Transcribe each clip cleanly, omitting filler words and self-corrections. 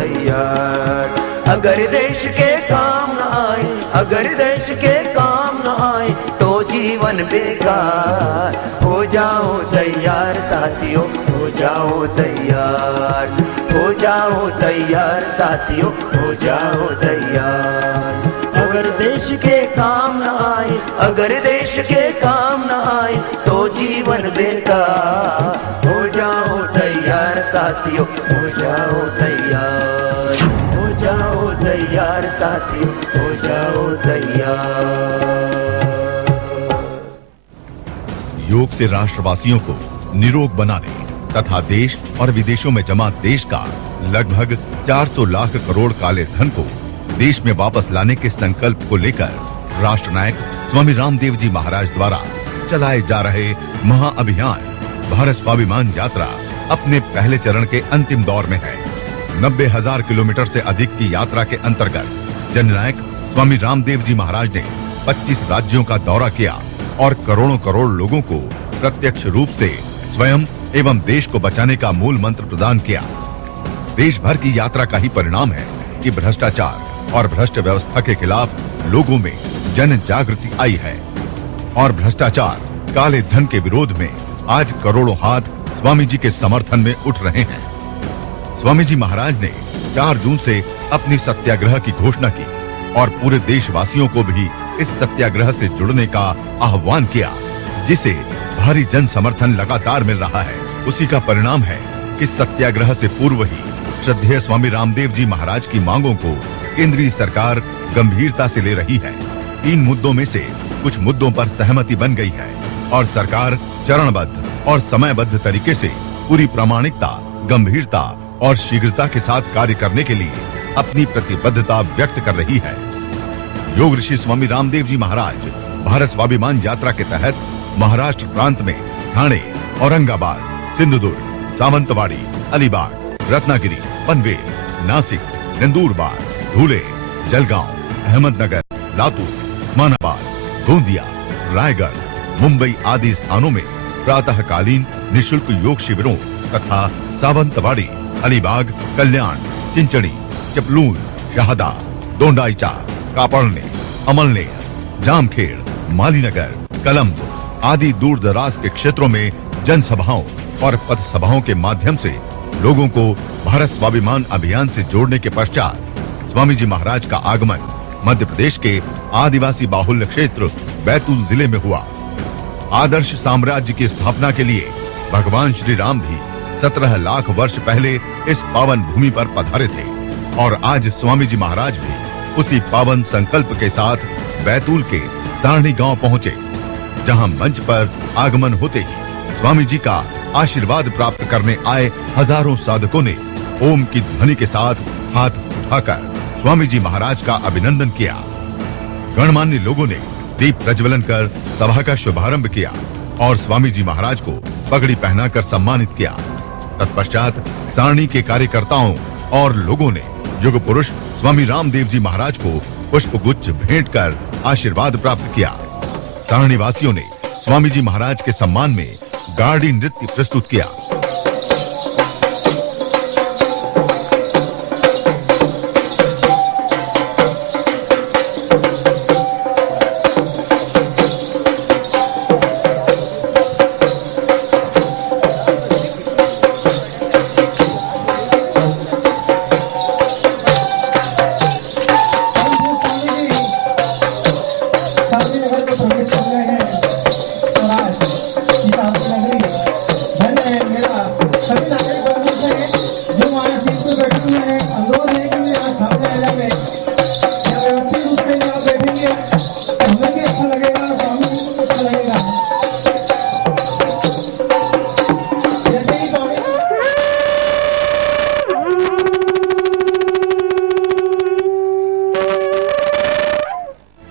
तैयार। अगर देश के काम न आए, अगर देश के काम न आए तो जीवन बेकार। हो जाओ तैयार साथियों, हो जाओ तैयार, हो जाओ तैयार साथियों, हो जाओ तैयार। अगर देश के काम न आए, अगर देश के काम न आए तो जीवन बेकार। हो जाओ तैयार साथियों, हो जाओ तैयार, हो जाओ तैयार साथियों, हो जाओ तैयार। योग से राष्ट्रवासियों को निरोग बनाने तथा देश और विदेशों में जमा देश का लगभग 400 लाख करोड़ काले धन को देश में वापस लाने के संकल्प को लेकर राष्ट्रनायक स्वामी रामदेव जी महाराज द्वारा चलाए जा रहे महाअभियान भारत स्वाभिमान यात्रा अपने पहले चरण के अंतिम दौर में है। 90,000 किलोमीटर से अधिक की यात्रा के अंतर्गत जननायक स्वामी रामदेव जी महाराज ने 25 राज्यों का दौरा किया और करोड़ों करोड़ लोगों को प्रत्यक्ष रूप से स्वयं एवं देश को बचाने का मूल मंत्र प्रदान किया। देश भर की यात्रा का ही परिणाम है कि भ्रष्टाचार और भ्रष्ट व्यवस्था के खिलाफ लोगों में जन जागृति आई है और भ्रष्टाचार काले धन के विरोध में आज करोड़ों हाथ स्वामी जी के समर्थन में उठ रहे हैं। स्वामी जी महाराज ने 4 जून से अपनी सत्याग्रह की घोषणा की और पूरे देशवासियों को भी इस सत्याग्रह से जुड़ने का आह्वान किया, जिसे भारी जन समर्थन लगातार मिल रहा है। उसी का परिणाम है कि सत्याग्रह से पूर्व ही श्रद्धेय स्वामी रामदेव जी महाराज की मांगों को केंद्रीय सरकार गंभीरता से ले रही है। 3 मुद्दों में से कुछ मुद्दों पर सहमति बन गई है और सरकार चरणबद्ध और समयबद्ध तरीके से पूरी प्रामाणिकता, गंभीरता और शीघ्रता के साथ कार्य करने के लिए अपनी प्रतिबद्धता व्यक्त कर रही है। योग ऋषि स्वामी रामदेव जी महाराज भारत स्वाभिमान यात्रा के तहत महाराष्ट्र प्रांत में ठाणे, औरंगाबाद, सिंधुदुर्ग, सावंतवाड़ी, अलीबाग, रत्नागिरी, पनवेल, नासिक, नंदुरबार, धुले, जलगांव, अहमदनगर, लातूर, उस्मानाबाद, गोंदिया, रायगढ़, मुंबई आदि स्थानों में प्रातःकालीन निशुल्क योग शिविरों तथा सावंतवाड़ी, अलीबाग, कल्याण, चिंचणी, चपलून, शहादा, दोंडाईचा, कापड़ने, अमलनेर, जामखेड़, मालीनगर, कलम्ब आदि दूर दराज के क्षेत्रों में जनसभाओं और पथ सभाओं के माध्यम से लोगों को भारत स्वाभिमान अभियान से जोड़ने के पश्चात स्वामी जी महाराज का आगमन मध्य प्रदेश के आदिवासी बाहुल्य क्षेत्र बैतूल जिले में हुआ। आदर्श साम्राज्य की स्थापना के लिए भगवान श्री राम भी 17 लाख वर्ष पहले इस पावन भूमि पर पधारे थे और आज स्वामी जी महाराज भी उसी पावन संकल्प के साथ बैतूल के सारणी गांव पहुंचे, जहां मंच पर आगमन होते ही स्वामी जी का आशीर्वाद प्राप्त करने आए हजारों साधकों ने ओम की ध्वनि के साथ हाथ उठाकर स्वामी जी महाराज का अभिनंदन किया। गणमान्य लोगों ने दीप प्रज्वलन कर सभा का शुभारंभ किया और स्वामी जी महाराज को पगड़ी पहनाकर सम्मानित किया। तत्पश्चात सारणी के कार्यकर्ताओं और लोगों ने युग पुरुष स्वामी रामदेव जी महाराज को पुष्पगुच्छ भेंट कर आशीर्वाद प्राप्त किया। सारणी वासियों ने स्वामी जी महाराज के सम्मान में गार्डी नृत्य प्रस्तुत किया।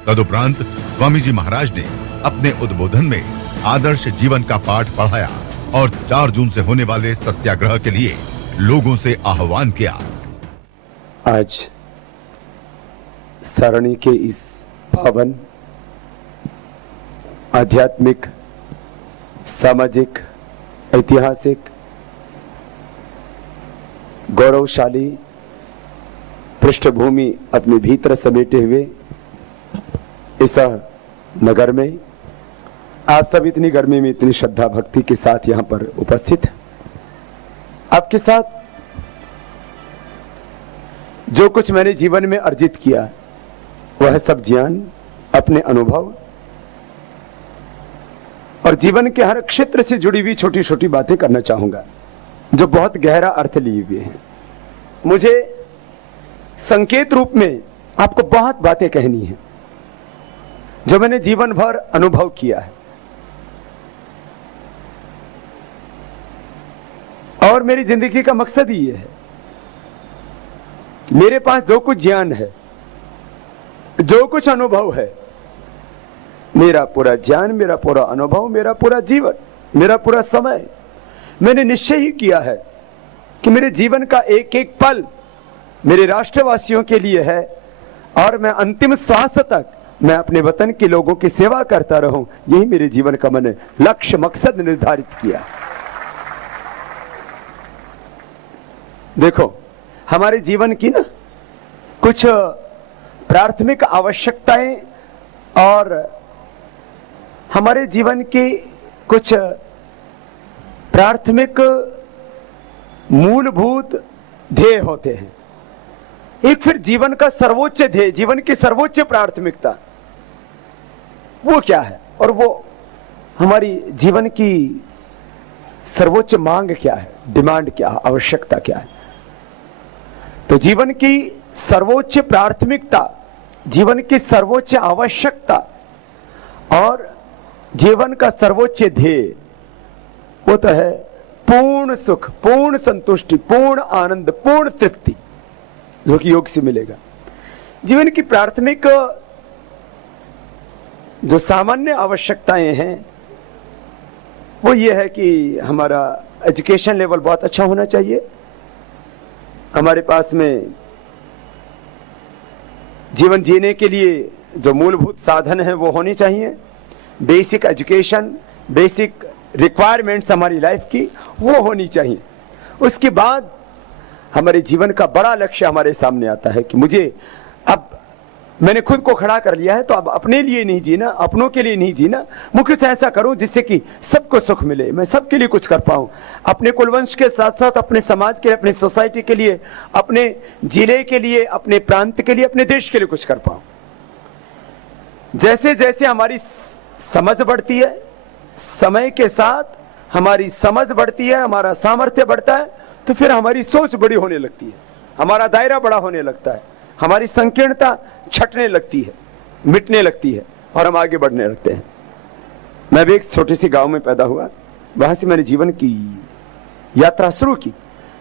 तदुपरांत स्वामी जी महाराज ने अपने उद्बोधन में आदर्श जीवन का पाठ पढ़ाया और 4 जून से होने वाले सत्याग्रह के लिए लोगों से आह्वान किया। आज सारणी के इस पावन आध्यात्मिक, सामाजिक, ऐतिहासिक, गौरवशाली पृष्ठभूमि अपने भीतर समेटे हुए इस नगर में आप सब इतनी गर्मी में इतनी श्रद्धा भक्ति के साथ यहां पर उपस्थित हैं। आपके साथ जो कुछ मैंने जीवन में अर्जित किया वह सब ज्ञान, अपने अनुभव और जीवन के हर क्षेत्र से जुड़ी हुई छोटी छोटी बातें करना चाहूंगा जो बहुत गहरा अर्थ लिए हुए हैं। मुझे संकेत रूप में आपको बहुत बातें कहनी है जो मैंने जीवन भर अनुभव किया है और मेरी जिंदगी का मकसद ही ये है। मेरे पास जो कुछ ज्ञान है, जो कुछ अनुभव है, मेरा पूरा ज्ञान, मेरा पूरा अनुभव, मेरा पूरा जीवन, मेरा पूरा समय, मैंने निश्चय ही किया है कि मेरे जीवन का एक एक पल मेरे राष्ट्रवासियों के लिए है और मैं अंतिम श्वास तक मैं अपने वतन के लोगों की सेवा करता रहूं। यही मेरे जीवन का मैंने लक्ष्य, मकसद निर्धारित किया। देखो, हमारे जीवन की ना कुछ प्राथमिक आवश्यकताएं और हमारे जीवन की कुछ प्राथमिक मूलभूत ध्येय होते हैं। एक फिर जीवन का सर्वोच्च ध्येय, जीवन की सर्वोच्च प्राथमिकता वो क्या है और वो हमारी जीवन की सर्वोच्च मांग क्या है, डिमांड क्या है, आवश्यकता क्या है। तो जीवन की सर्वोच्च प्राथमिकता, जीवन की सर्वोच्च आवश्यकता और जीवन का सर्वोच्च ध्येय वो तो है पूर्ण सुख, पूर्ण संतुष्टि, पूर्ण आनंद, पूर्ण तृप्ति जो कि योग से मिलेगा। जीवन की प्राथमिक जो सामान्य आवश्यकताएं हैं वो ये है कि हमारा एजुकेशन लेवल बहुत अच्छा होना चाहिए, हमारे पास में जीवन जीने के लिए जो मूलभूत साधन है वो होने चाहिए, बेसिक एजुकेशन, बेसिक रिक्वायरमेंट्स हमारी लाइफ की वो होनी चाहिए। उसके बाद हमारे जीवन का बड़ा लक्ष्य हमारे सामने आता है कि मुझे अब मैंने खुद को खड़ा कर लिया है तो अब अपने लिए नहीं जीना, अपनों के लिए नहीं जीना, मैं कुछ ऐसा करूं जिससे कि सबको सुख मिले, मैं सबके लिए कुछ कर पाऊं, अपने कुलवंश के साथ साथ अपने समाज के लिए, अपनी सोसाइटी के लिए, अपने जिले के लिए, अपने प्रांत के लिए, अपने देश के लिए कुछ कर पाऊं। जैसे जैसे हमारी समझ बढ़ती है, समय के साथ हमारी समझ बढ़ती है, हमारा सामर्थ्य बढ़ता है, तो फिर हमारी सोच बड़ी होने लगती है, हमारा दायरा बड़ा होने लगता है, हमारी संकीर्णता छटने लगती है, मिटने लगती है और हम आगे बढ़ने लगते हैं। मैं भी एक छोटे से गांव में पैदा हुआ, वहां से मैंने जीवन की यात्रा शुरू की।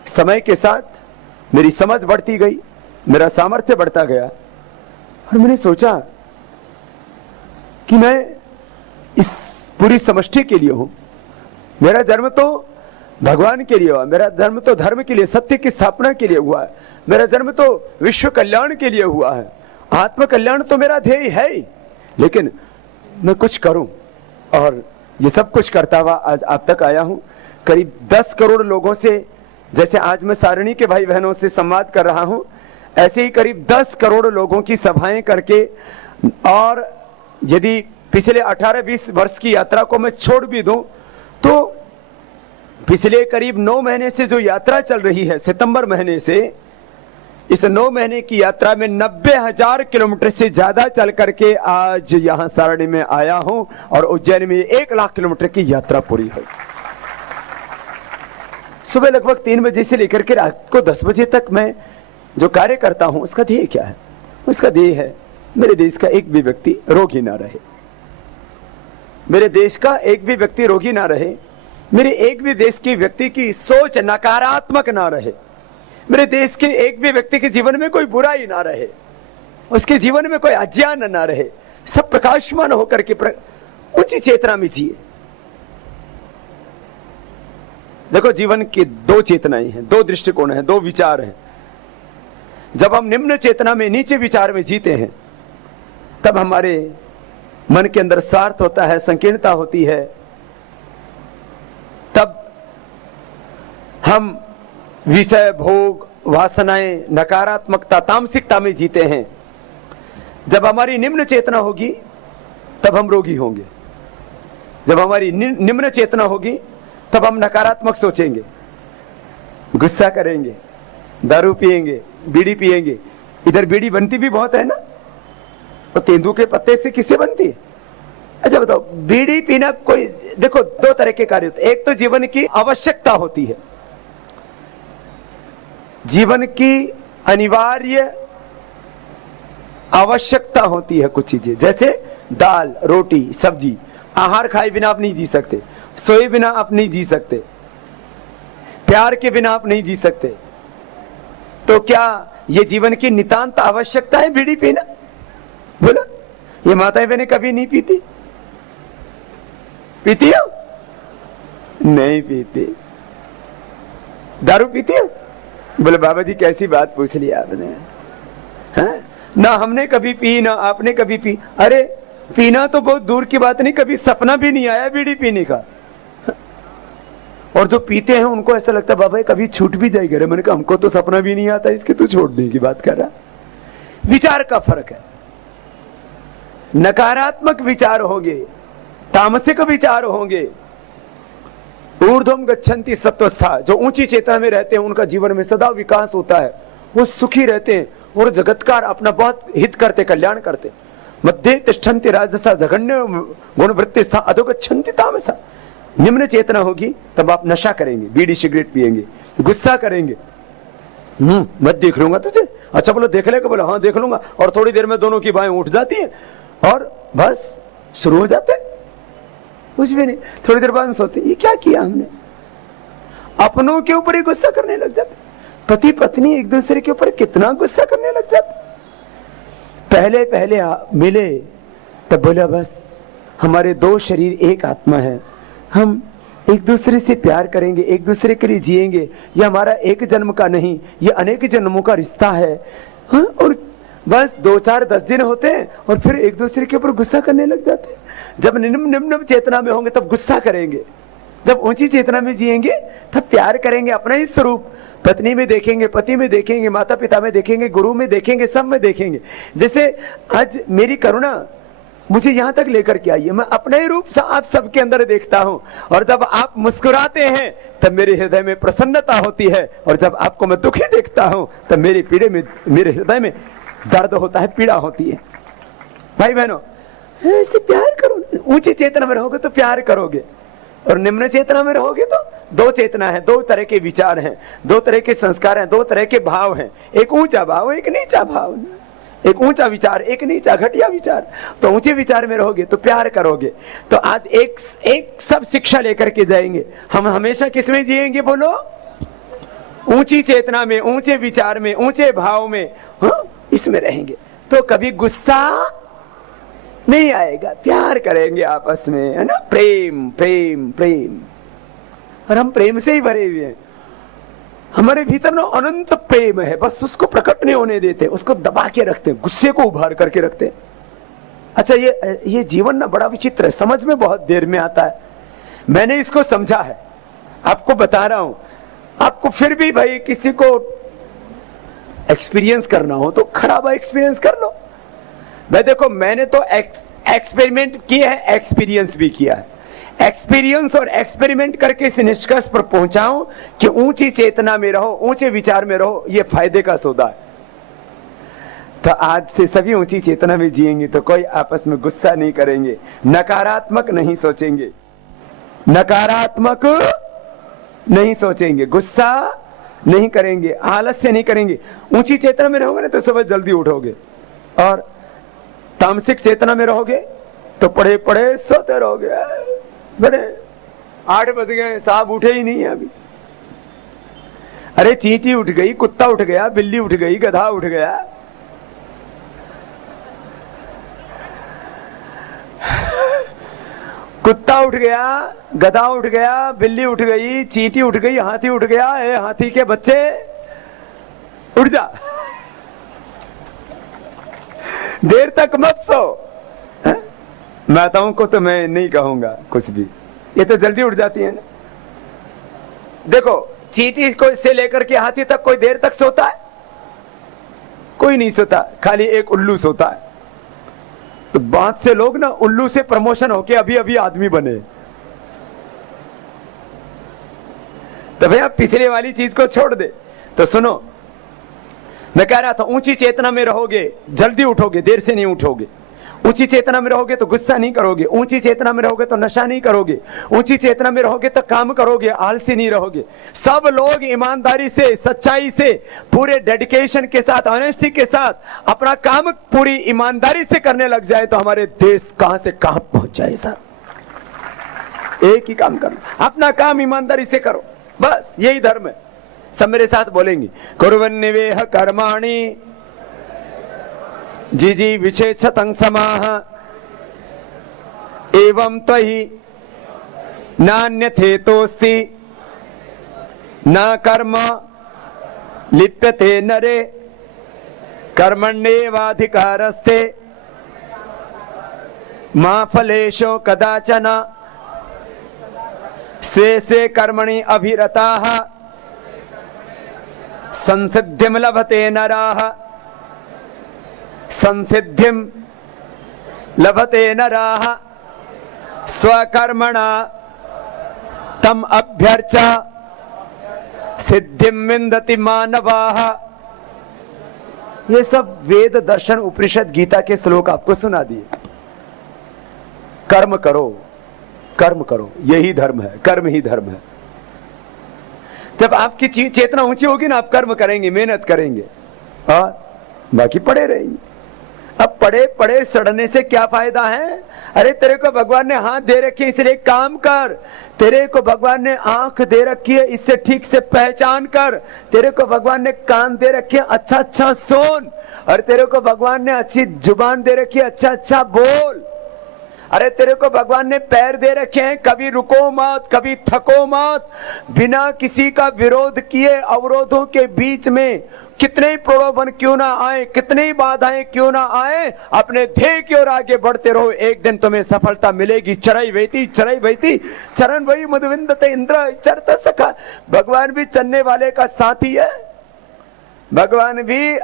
समय के साथ मेरी समझ बढ़ती गई, मेरा सामर्थ्य बढ़ता गया और मैंने सोचा कि मैं इस पूरी समष्टि के लिए हूं। मेरा जन्म तो भगवान के लिए हुआ, मेरा जन्म तो धर्म के लिए, सत्य की स्थापना के लिए हुआ है, मेरा जन्म तो विश्व कल्याण के लिए हुआ है, आत्म कल्याण तो मेरा ध्येय है ही, लेकिन मैं कुछ करूं। और ये सब कुछ करता हुआ आज आप तक आया हूं। करीब 10 करोड़ लोगों से, जैसे आज मैं सारणी के भाई बहनों से संवाद कर रहा हूं, ऐसे ही करीब 10 करोड़ लोगों की सभाएं करके, और यदि पिछले 18-20 वर्ष की यात्रा को मैं छोड़ भी दूं तो पिछले करीब 9 महीने से जो यात्रा चल रही है, सितंबर महीने से, इस 9 महीने की यात्रा में 90,000 किलोमीटर से ज्यादा चल करके आज यहां सारणी में आया हूं और उज्जैन में 1 लाख किलोमीटर की यात्रा पूरी हुई। सुबह लगभग 3 बजे से लेकर के रात को 10 बजे तक मैं जो कार्य करता हूं, उसका ध्येय क्या है? उसका ध्येय है मेरे देश का एक भी व्यक्ति रोगी ना रहे, मेरे देश का एक भी व्यक्ति रोगी ना रहे, मेरे एक भी देश के व्यक्ति की सोच नकारात्मक ना रहे, मेरे देश के एक भी व्यक्ति के जीवन में कोई बुराई ना रहे, उसके जीवन में कोई अज्ञान ना रहे, सब प्रकाशमान होकर के उच्च चेतना में जिए। देखो, जीवन की 2 चेतनाएं हैं, 2 दृष्टिकोण हैं, 2 विचार हैं। जब हम निम्न चेतना में, नीचे विचार में जीते हैं, तब हमारे मन के अंदर स्वार्थ होता है, संकीर्णता होती है, तब हम विषय, भोग, वासनाएं, नकारात्मकता, तामसिकता में जीते हैं। जब हमारी निम्न चेतना होगी तब हम रोगी होंगे। जब हमारी निम्न चेतना होगी तब हम नकारात्मक सोचेंगे, गुस्सा करेंगे, दारू पिएंगे, बीड़ी पिएंगे। इधर बीड़ी बनती भी बहुत है ना, तो तेंदू के पत्ते से किससे बनती है? अच्छा बताओ, बीड़ी पीना कोई, देखो दो तरह के कार्य होते हैं। एक तो जीवन की आवश्यकता होती है, जीवन की अनिवार्य आवश्यकता होती है कुछ चीजें, जैसे दाल, रोटी, सब्जी। आहार खाए बिना आप नहीं जी सकते, सोए बिना आप नहीं जी सकते, प्यार के बिना आप नहीं जी सकते। तो क्या ये जीवन की नितांत आवश्यकता है बीड़ी पीना? बोला, ये माताएं बहनें कभी नहीं पीती? पीती हो? नहीं पीती। दारू पीती हो? बोले बाबा जी कैसी बात पूछ ली आपने, हाँ? ना हमने कभी पी, ना आपने कभी पी। अरे पीना तो बहुत दूर की बात नहीं, कभी सपना भी नहीं आया बीड़ी पीने का। और जो पीते हैं उनको ऐसा लगता है बाबा कभी छूट भी जाएगी। अरे मैंने कहा हमको तो सपना भी नहीं आता, इसके तू छोड़ने की बात कर रहा। विचार का फर्क है। नकारात्मक विचार होंगे, तामसिक विचार होंगे, ऊर्ध्वम गच्छन्ति सत्वस्था, जो ऊंची चेतना में रहते हैं उनका जीवन में सदा विकास होता है, वो सुखी रहते हैं और जगतकार अपना बहुत हित करते, कल्याण करते। मध्य तिष्ठन्ति राजसा जघन्य गुणवृत्ति स्था अधोगच्छन्ति तामसा। निम्न चेतना होगी तब आप नशा करेंगे, बीड़ी सिगरेट पिएंगे, गुस्सा करेंगे, मत देख लूंगा तुझे। अच्छा बोलो देख लेगा? बोलो हाँ देख लूंगा। और थोड़ी देर में दोनों की बाहें उठ जाती हैं और बस शुरू हो जाते, कुछ भी नहीं। थोड़ी देर बाद में सोचते ये क्या किया हमने, अपनों के ऊपर ही गुस्सा करने लग जाते। पति पत्नी एक दूसरे के ऊपर कितना गुस्सा करने लग जाते। पहले पहले मिले तब बोला बस हमारे दो शरीर एक आत्मा है, हम एक दूसरे से प्यार करेंगे, एक दूसरे के लिए जिएंगे। ये हमारा एक जन्म का नहीं, ये अनेक जन्मों का रिश्ता है, हाँ? और बस 2-4-10 दिन होते हैं और फिर एक दूसरे के ऊपर गुस्सा करने लग जाते हैं। जब निम्न चेतना में होंगे तब गुस्सा करेंगे, जब ऊंची चेतना में जिएंगे तब प्यार करेंगे। अपना ही स्वरूप पत्नी में देखेंगे, पति में देखेंगे, माता पिता में देखेंगे, गुरु में देखेंगे, सब में देखेंगे। जैसे आज मेरी करुणा मुझे यहां तक लेकर के आई है, मैं अपने रूप से आप सबके अंदर देखता हूं। और जब आप मुस्कुराते हैं तब मेरे हृदय में प्रसन्नता होती है, और जब आपको मैं दुखी देखता हूं तब मेरे हृदय में दर्द होता है, पीड़ा होती है। भाई बहनों, ऐसे प्यार करो। ऊंची चेतना में रहोगे तो प्यार करोगे, और निम्न चेतना में रहोगे तो दो चेतना है, दो तरह के विचार हैं, दो तरह के संस्कार हैं, दो तरह के भाव हैं। एक ऊंचा भाव, एक नीचा भाव, एक ऊंचा विचार, एक नीचा घटिया विचार। तो ऊंचे विचार में रहोगे तो प्यार करोगे। तो आज एक सब शिक्षा लेकर के जाएंगे। हम हमेशा किस में जिएंगे बोलो? ऊंची चेतना में, ऊंचे विचार में, ऊंचे भाव में, हाँ? इसमें रहेंगे तो कभी गुस्सा नहीं आएगा, प्यार करेंगे आपस में, है ना? प्रेम प्रेम प्रेम। और हम प्रेम से ही भरे हुए हैं, हमारे भीतर ना अनंत प्रेम है, बस उसको प्रकट नहीं होने देते, उसको दबा के रखते हैं, गुस्से को उभार करके रखते हैं। अच्छा ये जीवन ना बड़ा विचित्र है, समझ में बहुत देर में आता है। मैंने इसको समझा है, आपको बता रहा हूं। आपको फिर भी भाई किसी को एक्सपीरियंस करना हो तो खराब एक्सपीरियंस कर लो। मैं देखो, मैंने तो एक्सपेरिमेंट किया है, एक्सपीरियंस भी किया है। एक्सपीरियंस और एक्सपेरिमेंट करके इस निष्कर्ष पर पहुंचा हूं कि ऊंची चेतना में रहो, ऊंचे विचार में रहो, यह फायदे का सौदा है। तो आज से सभी ऊंची चेतना में जिएंगे तो कोई आपस में गुस्सा नहीं करेंगे, नकारात्मक नहीं सोचेंगे, नकारात्मक नहीं सोचेंगे, गुस्सा नहीं करेंगे, आलस्य नहीं करेंगे। ऊंची चेतना में रहोगे ना तो सुबह जल्दी उठोगे, और तामसिक चेतना में रहोगे तो पढ़े पढ़े सोते रहोगे। बड़े 8 बज गए, साहब उठे ही नहीं है अभी। अरे चींटी उठ गई, कुत्ता उठ गया, बिल्ली उठ गई, गधा उठ गया, कुत्ता उठ गया, गधा उठ गया, बिल्ली उठ गई, चींटी उठ गई, हाथी उठ गया। हाथी के बच्चे उठ जा, देर तक मत सो। माताओं को तो मैं नहीं कहूंगा कुछ भी, ये तो जल्दी उठ जाती है ना। देखो चींटी को से लेकर के हाथी तक कोई देर तक सोता है? कोई नहीं सोता, खाली एक उल्लू सोता है। तो बहुत से लोग ना उल्लू से प्रमोशन होके अभी अभी आदमी बने। तो भैया पिछले वाली चीज को छोड़ दे। तो सुनो, मैं कह रहा था ऊंची चेतना में रहोगे जल्दी उठोगे, देर से नहीं उठोगे। ऊंची चेतना में रहोगे तो गुस्सा नहीं करोगे, ऊंची चेतना में रहोगे तो नशा नहीं करोगे, ऊंची चेतना में रहोगे तो काम करोगे, आलसी नहीं रहोगे। सब लोग ईमानदारी से, सच्चाई से, पूरे डेडिकेशन के साथ, ऑनेस्टी के साथ अपना काम पूरी ईमानदारी से करने लग जाए तो हमारे देश कहां से कहां पहुंच जाए। सर एक ही काम करो, अपना काम ईमानदारी से करो, बस यही धर्म है। सब मेरे साथ बोलेंगे, कुर्वन्निवेह कर्माणि जिजी विचेक्षतं समाह एवं त्वहि नान्यथेतोस्ति न कर्म लिप्यते नरे कर्मण्येवाधिकारस्ते मा फलेषु कदाचन स्वे स्वे कर्मणि अभिरताः संसिद्धिं लभते नराः संसिद्धिं लभते नराः स्वकर्मणा तम अभ्यर्चा सिद्धिं विन्दति मानवाः। ये सब वेद, दर्शन, उपनिषद, गीता के श्लोक आपको सुना दिए। कर्म करो, कर्म करो, यही धर्म है, कर्म ही धर्म है। जब आपकी चेतना ऊंची होगी ना, आप कर्म करेंगे, मेहनत करेंगे और बाकी पड़े रहेंगे। अब पड़े पड़े सड़ने से क्या फायदा है? अरे तेरे को भगवान ने हाथ दे रखी है, इसलिए काम कर। तेरे को भगवान ने आंख दे रखी है, इससे ठीक से पहचान कर। तेरे को भगवान ने कान दे रखे है, अच्छा अच्छा सुन। और तेरे को भगवान ने अच्छी जुबान दे रखी है, अच्छा अच्छा बोल। अरे तेरे को भगवान ने पैर दे रखे हैं, कभी रुको मत, कभी थको मत। बिना किसी का विरोध किए अवरोधों के बीच में कितने ही प्रलोभन क्यों ना आए, कितनी ही बाधाएं क्यों ना आए, अपने ध्येय की ओर आगे बढ़ते रहो। एक दिन तुम्हें सफलता मिलेगी। चरई वैती चरण वही मधुविंदते इंद्र चरत सखा। भगवान भी चलने वाले का साथी है। भगवान भी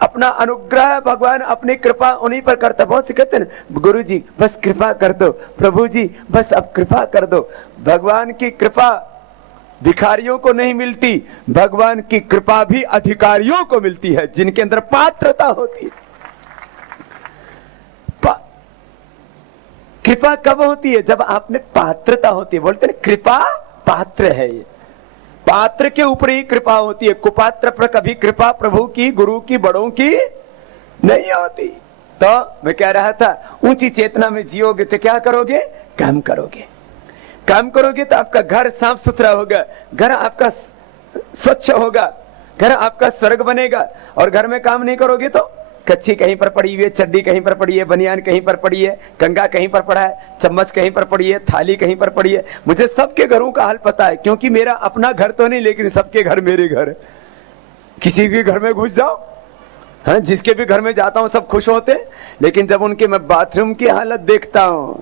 अपना अनुग्रह, भगवान अपनी कृपा उन्हीं पर करता। बहुत से कहते हैं गुरु जी बस कृपा कर दो, प्रभु जी बस अब कृपा कर दो। भगवान की कृपा भिखारियों को नहीं मिलती, भगवान की कृपा भी अधिकारियों को मिलती है, जिनके अंदर पात्रता होती है। कृपा कब होती है? जब आप में पात्रता होती है। बोलते हैं कृपा पात्र है, ये पात्र के ऊपर ही कृपा होती है। कुपात्र पर कभी कृपा प्रभु की, गुरु की, बड़ों की नहीं होती। तो मैं कह रहा था, ऊंची चेतना में जियोगे तो क्या करोगे? काम करोगे। काम करोगे तो आपका घर साफ सुथरा होगा, घर आपका स्वच्छ होगा, घर आपका स्वर्ग बनेगा। और घर में काम नहीं करोगे तो कच्ची कहीं पर पड़ी हुई है, चड्डी कहीं पर पड़ी है, बनियान कहीं पर पड़ी है, कंगा कहीं पर पड़ा है, चम्मच कहीं पर पड़ी है, थाली कहीं पर पड़ी है। मुझे सबके घरों का हाल पता है, क्योंकि मेरा अपना घर तो नहीं, लेकिन सबके घर मेरे घर। किसी के घर में घुस जाओ, हाँ, जिसके भी घर में जाता हूं सब खुश होते, लेकिन जब उनके मैं बाथरूम की हालत देखता हूं,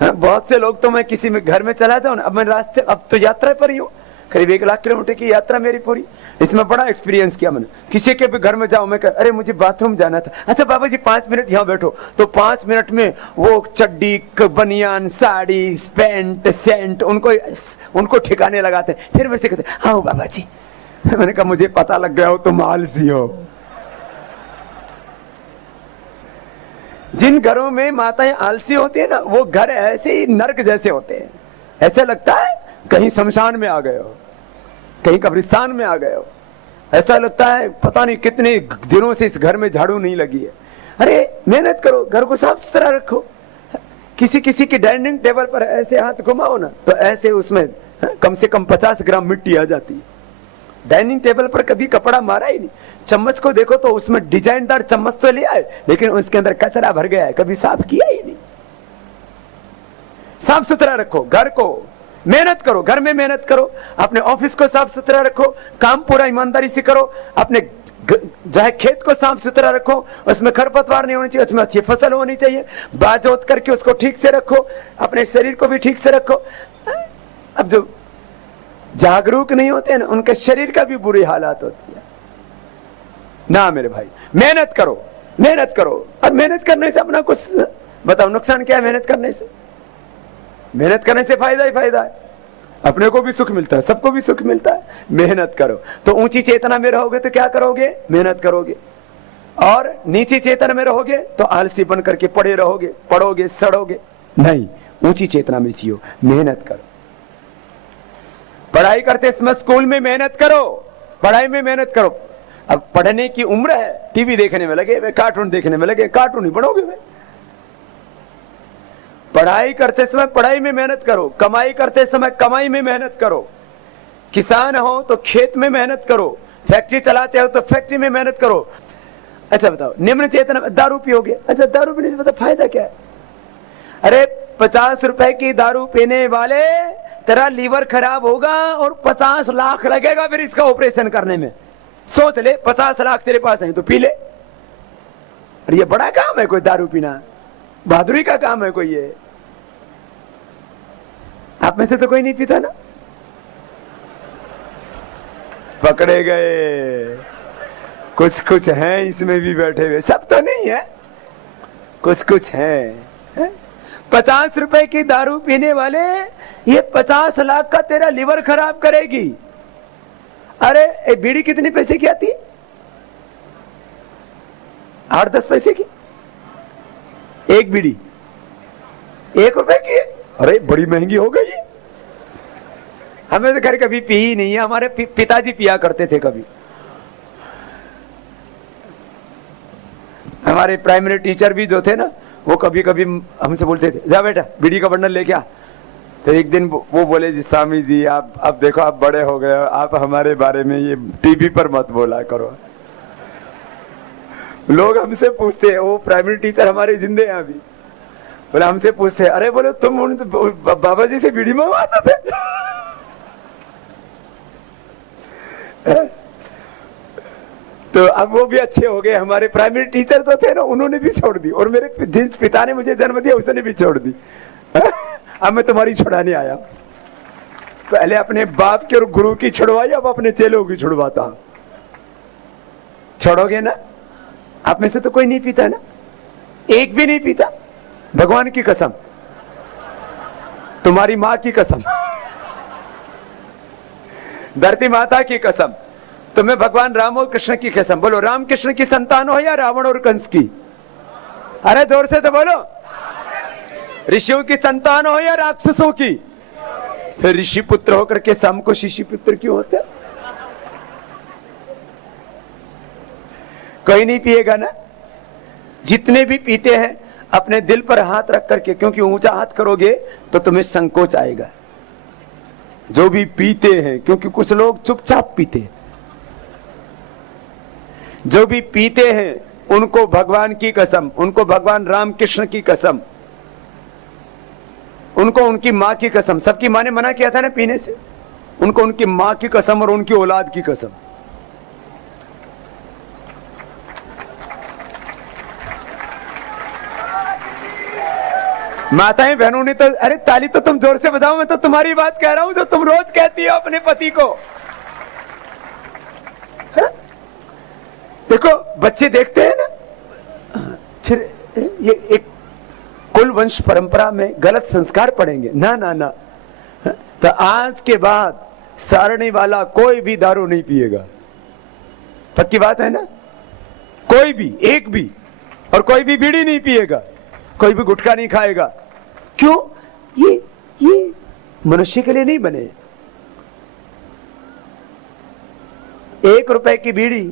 हाँ, बहुत से लोग तो मैं किसी में घर में चला जाऊं, अब मैं रास्ते, अब तो यात्रा पर ही हूं, करीब 1 लाख किलोमीटर की यात्रा मेरी पूरी। इसमें बड़ा एक्सपीरियंस किया मैंने। किसी के भी घर में जाऊं, मैं अरे मुझे बाथरूम जाना था, अच्छा बाबा जी 5 मिनट यहाँ बैठो, तो 5 मिनट में वो चड्डी, बनियान, साड़ी, पैंट, सेंट उनको ठिकाने लगाते। फिर मेरे से कहते हाँ बाबा जी। मैंने कहा मुझे पता लग गया हो तुम आलसी हो। जिन घरों में माताएं आलसी होती है ना, वो घर ऐसे ही नर्क जैसे होते हैं। ऐसे लगता है कहीं शमशान में आ गए हो, कहीं कब्रिस्तान में आ गए हो। ऐसा लगता है पता नहीं कितने दिनों से इस घर में झाड़ू नहीं लगी है। अरे मेहनत करो, घर को साफ सुथरा रखो। किसी किसी की डाइनिंग टेबल पर ऐसे हाथ घुमाओ ना, तो ऐसे उसमें कम से कम 50 ग्राम मिट्टी आ जाती है। डाइनिंग टेबल पर कभी कपड़ा मारा ही नहीं। चम्मच को देखो तो उसमें डिजाइनदार चम्मच तो ले आए, लेकिन उसके अंदर कचरा भर गया है, कभी साफ किया ही नहीं। साफ सुथरा रखो घर को, मेहनत करो, घर में मेहनत करो, अपने ऑफिस को साफ सुथरा रखो, काम पूरा ईमानदारी से करो, अपने जो है खेत को साफ सुथरा रखो, उसमें खरपतवार नहीं होनी चाहिए, उसमें अच्छी फसल होनी चाहिए, बाजोत करके उसको ठीक से रखो, अपने शरीर को भी ठीक से रखो। अब जो जागरूक नहीं होते हैं ना, उनके शरीर का भी बुरी हालात होती है ना। मेरे भाई मेहनत करो, मेहनत करो। और मेहनत करने से अपना कुछ बताओ नुकसान क्या है? मेहनत करने से, मेहनत करने से फायदा ही फायदा है। अपने को भी सुख मिलता है, सबको भी सुख मिलता है। मेहनत करो तो ऊंची चेतना में रहोगे तो क्या करोगे? मेहनत करोगे। और नीची चेतना में रहोगे तो आलसी बन करके पड़े रहोगे, पढ़ोगे, सड़ोगे नहीं। ऊंची चेतना में जियो, मेहनत करो। पढ़ाई करते समय स्कूल में मेहनत करो, पढ़ाई में मेहनत करो। अब पढ़ने की उम्र है, टीवी देखने में लगे वे, कार्टून देखने में लगे, कार्टून ही पढ़ोगे वे। पढ़ाई करते समय पढ़ाई में मेहनत करो, कमाई करते समय कमाई में मेहनत करो। किसान हो तो खेत में मेहनत करो, फैक्ट्री चलाते हो तो फैक्ट्री में मेहनत करो। अच्छा बताओ, निम्न चेतना दारू पियोगे, अच्छा दारू पीने से बताओ फायदा क्या है? अरे 50 रुपए की दारू पीने वाले तेरा लीवर खराब होगा और 50 लाख लगेगा फिर इसका ऑपरेशन करने में। सोच ले, 50 लाख तेरे पास है तो पी ले। और ये बड़ा काम है कोई दारू पीना? बहादुरी का काम है कोई ये? आप में से तो कोई नहीं पीता ना? पकड़े गए। कुछ कुछ हैं इसमें भी बैठे हुए, सब तो नहीं है, कुछ कुछ हैं। 50 रुपए की दारू पीने वाले ये 50 लाख का तेरा लीवर खराब करेगी। अरे एक बीड़ी कितने पैसे की आती है? 8-10 पैसे की एक बीड़ी, 1 रुपए की है। अरे बड़ी महंगी हो गई। हमें तो घर कभी पी ही नहीं है, हमारे पिताजी पिया करते थे कभी। हमारे प्राइमरी टीचर भी जो थे ना, वो कभी कभी हमसे बोलते थे, जा बेटा बीड़ी का बंडल लेके आ। तो एक दिन वो बोले, जी स्वामी जी आप अब देखो आप बड़े हो गए, आप हमारे बारे में ये टीवी पर मत बोला करो। लोग हमसे पूछते हैं, वो प्राइमरी टीचर हमारे जिंदे हैं अभी, बोले हमसे पूछते हैं, अरे बोले तुम उन बाबा जी से बीड़ी मंगवाते थे? तो अब वो भी अच्छे हो गए। हमारे प्राइमरी टीचर तो थे ना, उन्होंने भी छोड़ दी, और मेरे जिस पिता ने मुझे जन्म दिया उसने भी छोड़ दी। अब मैं तुम्हारी छुड़ाने आया। पहले अपने बाप के और गुरु की छुड़वाई, अब अपने चेलों की छुड़वाता हूं। छोड़ोगे ना? आप में से तो कोई नहीं पीता ना, एक भी नहीं पीता। भगवान की कसम, तुम्हारी मां की कसम, धरती माता की कसम, तुम्हें भगवान राम और कृष्ण की कसम। बोलो, राम कृष्ण की संतान हो या रावण और कंस की? अरे जोर से तो बोलो। ऋषियों की संतान हो या राक्षसों की? फिर ऋषि पुत्र होकर के शाम को शिशि पुत्र क्यों होते? कोई नहीं पिएगा ना। जितने भी पीते हैं अपने दिल पर हाथ रख करके, क्योंकि ऊंचा हाथ करोगे तो तुम्हें संकोच आएगा। जो भी पीते हैं, क्योंकि कुछ लोग चुपचाप पीते हैं, जो भी पीते हैं उनको भगवान की कसम, उनको भगवान राम कृष्ण की कसम, उनको उनकी मां की कसम। सबकी मां ने मना किया था ना पीने से, उनको उनकी मां की कसम और उनकी औलाद की कसम। माताएं बहनों ने तो, अरे ताली तो तुम जोर से बजाओ, मैं तो तुम्हारी बात कह रहा हूं जो तुम रोज कहती हो अपने पति को। हा? देखो बच्चे देखते हैं ना, फिर ये एक कुल वंश परंपरा में गलत संस्कार पड़ेंगे। ना ना ना, तो आज के बाद सारणी वाला कोई भी दारू नहीं पिएगा। पक्की बात है ना? कोई भी, एक भी। और कोई भी बीड़ी नहीं पिएगा, कोई भी गुटखा नहीं खाएगा। क्यों? ये मनुष्य के लिए नहीं बने। 1 रुपए की बीड़ी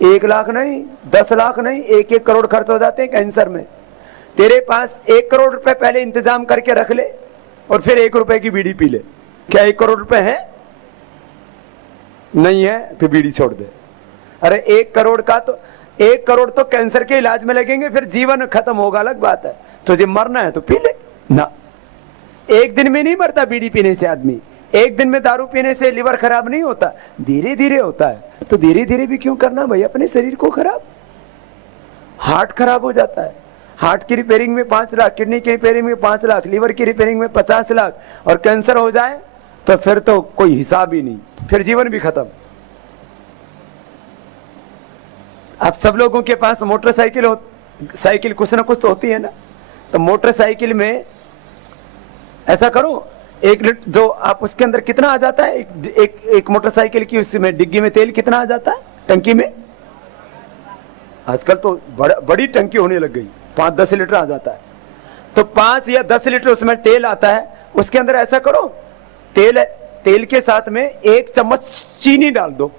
1 लाख नहीं, 10 लाख नहीं, 1-1 करोड़ खर्च हो जाते हैं कैंसर में। तेरे पास 1 करोड़ रुपए पहले इंतजाम करके रख ले और फिर 1 रुपए की बीड़ी पी ले। क्या 1 करोड़ रुपए है? नहीं है तो बीड़ी छोड़ दे। अरे 1 करोड़ का तो 1 करोड़ तो कैंसर के इलाज में लगेंगे, फिर जीवन खत्म होगा, अलग बात है। तुझे मरना है तो पी ले ना। एक दिन में नहीं मरता बीड़ी पीने से आदमी, एक दिन में दारू पीने से लिवर खराब नहीं होता, धीरे धीरे होता है। तो धीरे धीरे भी क्यों करना भाई अपने शरीर को खराब? हार्ट खराब हो जाता है, हार्ट की रिपेयरिंग में 5 लाख, किडनी की रिपेयरिंग में 5 लाख, लिवर की रिपेयरिंग में 50 लाख, और कैंसर हो जाए तो फिर तो कोई हिसाब ही नहीं, फिर जीवन भी खत्म। अब सब लोगों के पास मोटरसाइकिल साइकिल कुछ ना कुछ तो होती है ना, तो मोटरसाइकिल में ऐसा करो, 1 लीटर जो आप उसके अंदर कितना आ जाता है, एक मोटरसाइकिल की उसमें डिग्गी में तेल कितना आ जाता है टंकी में? आजकल तो बड़ी टंकी होने लग गई, 5-10 लीटर आ जाता है। तो 5 या 10 लीटर उसमें तेल आता है। उसके अंदर ऐसा करो, तेल के साथ में 1 चम्मच चीनी डाल दो,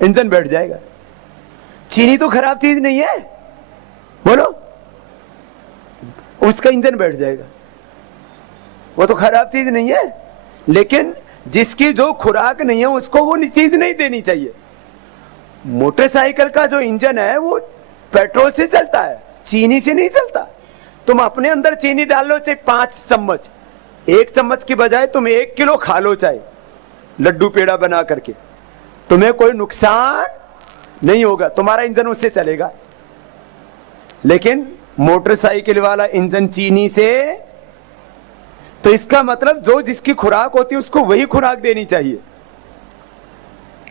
इंजन बैठ जाएगा। चीनी तो खराब चीज नहीं है, बोलो, उसका इंजन बैठ जाएगा, वो तो खराब चीज नहीं है। लेकिन जिसकी जो खुराक नहीं है उसको वो चीज नहीं देनी चाहिए। मोटरसाइकिल का जो इंजन है वो पेट्रोल से चलता है, चीनी से नहीं चलता। तुम अपने अंदर चीनी डाल लो चाहे 5 चम्मच, 1 चम्मच की बजाय तुम 1 किलो खा लो चाहे लड्डू पेड़ा बना करके, तुम्हें कोई नुकसान नहीं होगा, तुम्हारा इंजन उससे चलेगा। लेकिन मोटरसाइकिल वाला इंजन चीनी से, तो इसका मतलब जो जिसकी खुराक होती है उसको वही खुराक देनी चाहिए,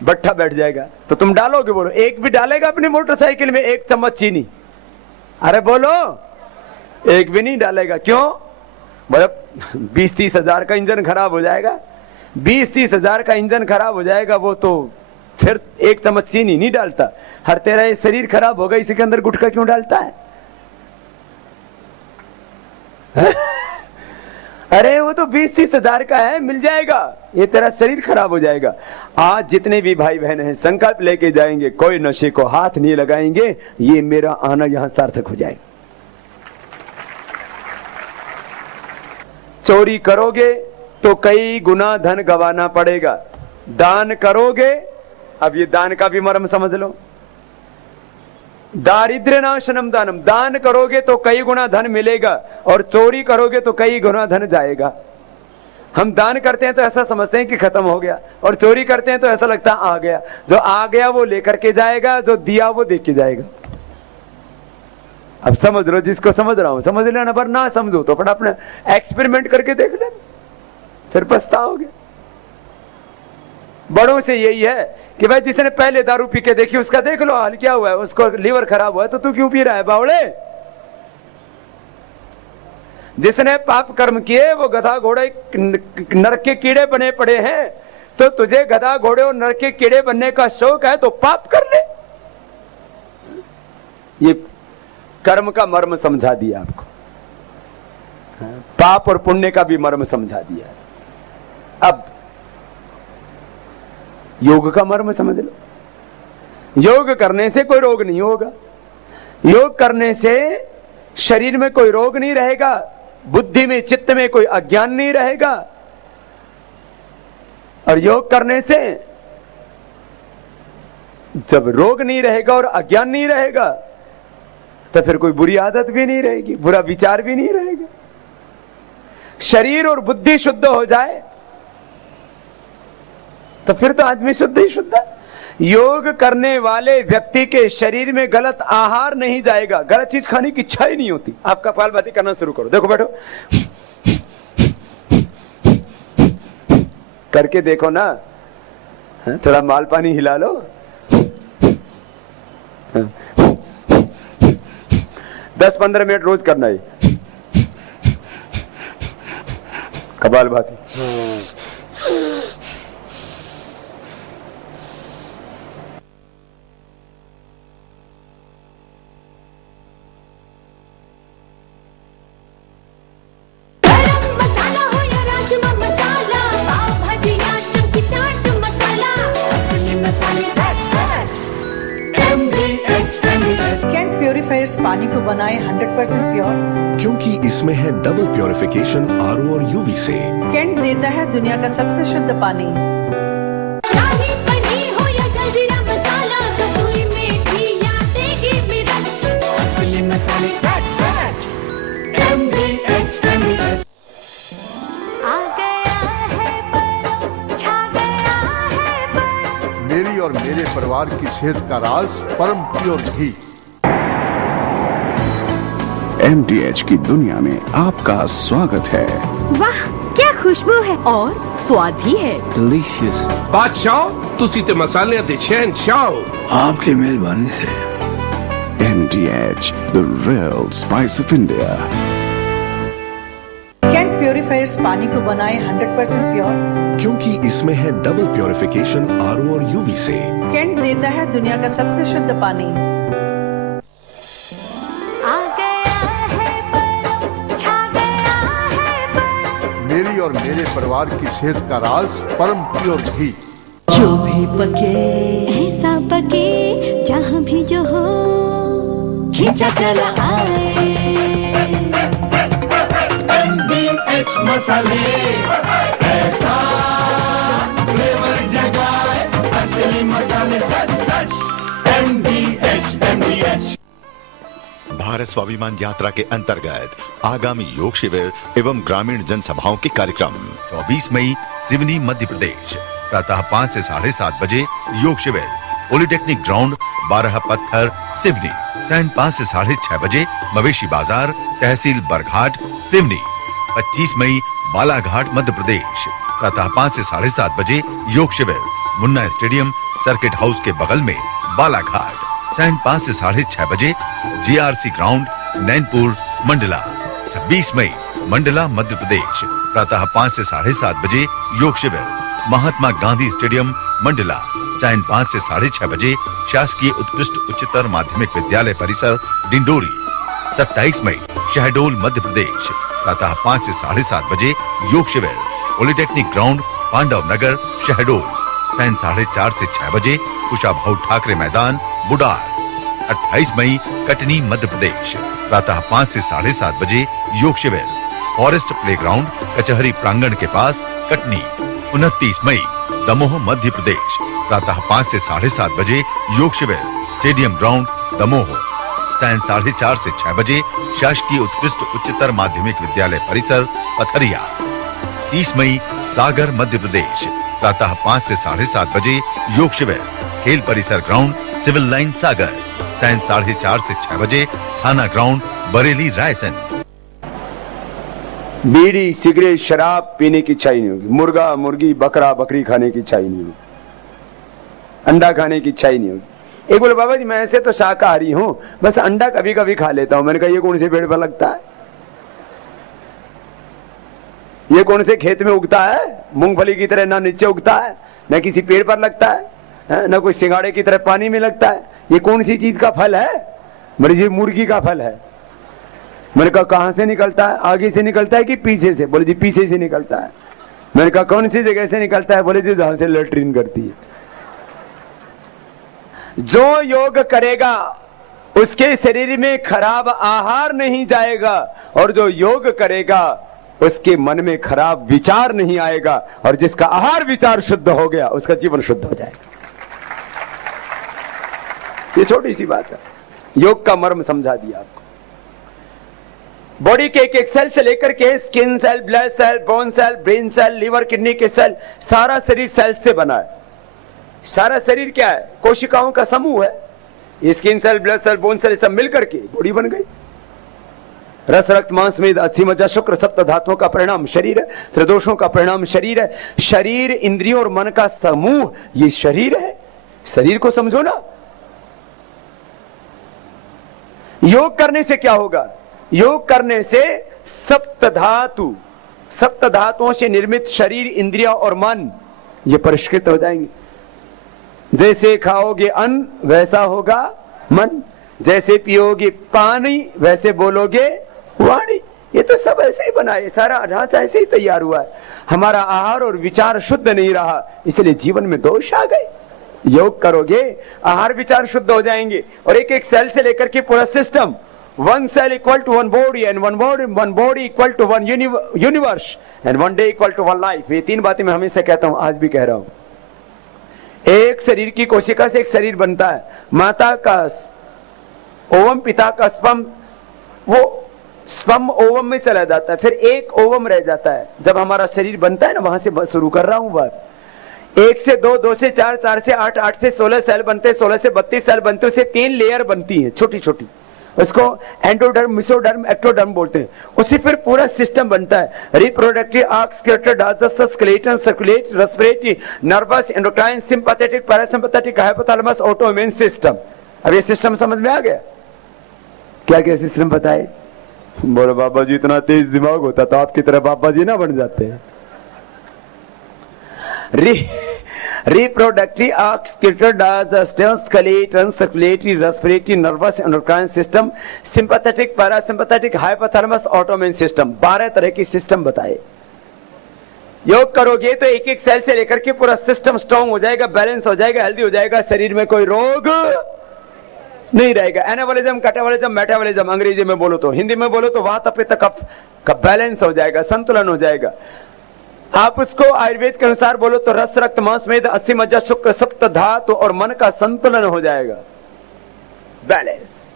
बट्ठा बैठ जाएगा। तो तुम डालोगे, बोलो, एक भी डालेगा अपनी मोटरसाइकिल में 1 चम्मच चीनी? अरे बोलो, एक भी नहीं डालेगा। क्यों? बोले 20-30 हजार का इंजन खराब हो जाएगा। 20-30 हजार का इंजन खराब हो जाएगा, वो तो फिर 1 चम्मच चीनी नहीं डालता। हर तेरा ये शरीर खराब होगा, इसी के अंदर गुटखा क्यों डालता है? अरे वो तो 20-30 हजार का है, मिल जाएगा, ये तेरा शरीर खराब हो जाएगा। आज जितने भी भाई बहन हैं संकल्प लेके जाएंगे, कोई नशे को हाथ नहीं लगाएंगे, ये मेरा आना यहां सार्थक हो जाएगा। चोरी करोगे तो कई गुना धन गंवाना पड़ेगा, दान करोगे, अब ये दान का भी मर्म समझ लो, दारिद्र्य नाशनम दानम, दान करोगे तो कई गुना धन मिलेगा, और चोरी करोगे तो कई गुना धन जाएगा। हम दान करते हैं तो ऐसा समझते हैं कि खत्म हो गया, और चोरी करते हैं तो ऐसा लगता है आ गया। जो आ गया वो लेकर के जाएगा, जो दिया वो दे के जाएगा। अब समझ लो, जिसको समझ रहा हूं समझ लेना, पर ना समझो तो अपना अपना एक्सपेरिमेंट करके देख लेना, फिर पछताओगे। बड़ों से यही है कि भाई जिसने पहले दारू पी के देखी उसका देख लो हाल क्या हुआ है, उसको लीवर खराब हुआ है, तो तू क्यों पी रहा है बावड़े? जिसने पाप कर्म किए वो गधा घोड़े नरक के कीड़े बने पड़े हैं, तो तुझे गधा घोड़े और नरक के कीड़े बनने का शौक है तो पाप कर ले। ये कर्म का मर्म समझा दिया आपको, पाप और पुण्य का भी मर्म समझा दिया। अब योग का मर्म समझ लो। योग करने से कोई रोग नहीं होगा, योग करने से शरीर में कोई रोग नहीं रहेगा, बुद्धि में चित्त में कोई अज्ञान नहीं रहेगा, और योग करने से जब रोग नहीं रहेगा और अज्ञान नहीं रहेगा तो फिर कोई बुरी आदत भी नहीं रहेगी, बुरा विचार भी नहीं रहेगा। शरीर और बुद्धि शुद्ध हो जाए तो फिर तो आदमी शुद्ध ही शुद्ध है। योग करने वाले व्यक्ति के शरीर में गलत आहार नहीं जाएगा, गलत चीज खाने की इच्छा ही नहीं होती। आप कपालभाति करना शुरू करो, देखो बैठो करके देखो ना, थोड़ा माल पानी हिला लो, 10-15 मिनट रोज करना है कपालभाति। प्योरीफायर्स पानी को बनाए 100% प्योर, क्योंकि इसमें है डबल प्योरिफिकेशन आरओ और यूवी से। कैंट देता है दुनिया का सबसे शुद्ध पानी। शाही पनीर हो या जलजीरा मसाला, कसूरी मेथी या देगी मिर्च, असली मसाले सच सच MDH। आ गया है और मेरे परिवार की सेहत का राज परम प्योर घी। MDH की दुनिया में आपका स्वागत है। वाह क्या खुशबू है और स्वाद भी है। बादशाह तुसी ते मसाले दे शहंशाह। आपकी मेहरबानी से। MDH, the real spice of India. Kent purifiers पानी को बनाए 100% प्योर। क्योंकि इसमें है डबल प्योरिफिकेशन RO और UV से। कैंट देता है दुनिया का सबसे शुद्ध पानी। आ गया है पर, छा गया है पर। मेरी और मेरे परिवार की सेहत का राज परम प्योर घी। जो भी पके ऐसा पके जहाँ भी जो हो खींचा चला आए। MDH मसाले ऐसा फ्लेवर जगाए, असली मसाले सच सच। MDH भारत स्वाभिमान यात्रा के अंतर्गत आगामी योग शिविर एवं ग्रामीण जनसभाओं के कार्यक्रम 24 मई सिवनी मध्य प्रदेश प्रातः 5 से 7:30 बजे योग शिविर पॉलिटेक्निक ग्राउंड 12 पत्थर सिवनी। सायं 5 से 6:30 बजे मवेशी बाजार तहसील बरघाट सिवनी। 25 मई बालाघाट मध्य प्रदेश प्रातः 5 से 7:30 बजे योग शिविर मुन्ना स्टेडियम सर्किट हाउस के बगल में बालाघाट। सायं 5 से 6:30 बजे GRC ग्राउंड नैनपुर मंडला। 26 मई मंडला मध्य प्रदेश प्रातः 5 से 7:30 बजे योग शिविर महात्मा गांधी स्टेडियम मंडला। सायं 5 से 6:30 बजे शासकीय उत्कृष्ट उच्चतर माध्यमिक विद्यालय परिसर डिंडोरी। 27 मई शहडोल मध्य प्रदेश प्रातः 5 से 7:30 बजे योग शिविर पॉलिटेक्निक ग्राउंड पांडव नगर शहडोल। सायं 4:30 से 6 बजे कुशाभाऊ ठाकरे मैदान बुडार। 28 मई कटनी मध्य प्रदेश प्रातः 5 से 7:30 बजे योग शिविर फॉरेस्ट प्लेग्राउंड कचहरी प्रांगण के पास कटनी। 29 मई दमोह मध्य प्रदेश प्रातः 5 से 7:30 बजे योग शिविर स्टेडियम ग्राउंड दमोह। सायं 4:30 से 6 बजे शासकीय उत्कृष्ट उच्चतर माध्यमिक विद्यालय परिसर पथरिया। 30 मई सागर मध्य प्रदेश प्रातः 5 से 7:30 बजे योग शिविर खेल परिसर ग्राउंड सिविल लाइन सागर। सायं 4:30 से 6 बजे थाना ग्राउंड बरेली रायसन। बीड़ी सिगरेट शराब पीने की इच्छा ही नहीं होगी। मुर्गा मुर्गी बकरा बकरी खाने की इच्छा ही नहीं होगी। अंडा खाने की इच्छा ही नहीं होगी। एक बोले बाबा जी मैं ऐसे तो शाकाहारी हूं, बस अंडा कभी कभी खा लेता हूं। मैंने कहा ये कौन से पेड़ पर लगता है, ये कौन से खेत में उगता है? मूंगफली की तरह ना नीचे उगता है ना किसी पेड़ पर लगता है, ना कोई सिंगाड़े की तरह पानी में लगता है। ये कौन सी चीज का फल है? मेरे जी मुर्गी का फल है। मैंने कहा कहां से निकलता है? आगे से निकलता है कि पीछे से? बोले जी पीछे से निकलता है। मैंने कहा कौन सी जगह से निकलता है? बोले जी जहां से लेट्रिन करती है। जो योग करेगा उसके शरीर में खराब आहार नहीं जाएगा, और जो योग करेगा उसके मन में खराब विचार नहीं आएगा, और जिसका आहार विचार शुद्ध हो गया उसका जीवन शुद्ध हो जाएगा। ये छोटी सी बात है, योग का मर्म समझा दिया आपको। बॉडी के एक सेल से लेकर के skin cell, blood cell, bone cell, brain cell, liver, kidney के सेल, सारा शरीर सेल से बना है। सारा शरीर क्या है? कोशिकाओं का समूह है। ये skin cell, blood cell, bone cell सब मिलकर के बॉडी बन गई। रस रक्त मांस मेद अस्थि मज्जा शुक्र सप्त धातुओं का परिणाम शरीर है। त्रिदोषों का परिणाम शरीर है। शरीर इंद्रियों और मन का समूह ये शरीर है। शरीर को समझो ना। योग करने से क्या होगा? योग करने से सप्त धातुओं से निर्मित शरीर, इंद्रिया और मन ये परिष्कृत हो जाएंगे। जैसे खाओगे अन्न वैसा होगा मन, जैसे पियोगे पानी वैसे बोलोगे वाणी। ये तो सब ऐसे ही बना है, सारा ढांचा ऐसे ही तैयार हुआ है। हमारा आहार और विचार शुद्ध नहीं रहा, इसलिए जीवन में दोष आ गए। योग करोगे आहार विचार शुद्ध हो जाएंगे, और एक एक सेल से लेकर के पूरा system, one cell equal to one body, and one body equal to one universe, and one day equal to one life. ये तीन बातें मैं हमेशा कहता हूं, आज भी कह रहा हूं। एक शरीर की कोशिका से एक शरीर बनता है। माता का ओवम, पिता का स्पर्म, वो स्पर्म ओवम में चला जाता है, फिर एक ओवम रह जाता है। जब हमारा शरीर बनता है ना, वहां से शुरू कर रहा हूं बात। 1 से 2, 2 से 4, 4 से 8, 8 से 16 सेल बनते, 16 से 32 सेल बनते, उसे 3 लेयर बनती हैं छोटी छोटी, उसको एंडोडर्म, मेसोडर्म, एक्टोडर्म बोलते हैं। उससे फिर पूरा सिस्टम बनता है, reproductive arc, skeletal, digestive, skeleton, circulatory, respiratory, nervous, endocrine, sympathetic, parasympathetic, hypothalamus, autoimmune system. अब ये सिस्टम समझ में आ गया? क्या क्या सिस्टम बताए? बोलो बाबा जी इतना तेज दिमाग होता तो आपकी तरह बाबा जी ना बन जाते हैं। Reproductive arc, skeletal, digestive, skeleton, circulatory, respiratory, nervous, endocrine system, sympathetic, parasympathetic, hypothalamus, autoimmune system, 12 तरह की सिस्टम बताए। योग करोगे तो एक एक सेल से लेकर के पूरा सिस्टम स्ट्रांग हो जाएगा, बैलेंस हो जाएगा, हेल्दी हो जाएगा, शरीर में कोई रोग नहीं रहेगा। एनाबॉलिज्म, कैटाबॉलिज्म, मेटाबॉलिज्म अंग्रेजी में बोलो तो, हिंदी में बोलो तो वात पित्त कफ का बैलेंस हो जाएगा, संतुलन हो जाएगा। आप उसको आयुर्वेद के अनुसार बोलो तो रस, रक्त, मांस, मेद, अस्थि, मज्जा, शुक्र, सप्त धातु और मन का संतुलन हो जाएगा, बैलेंस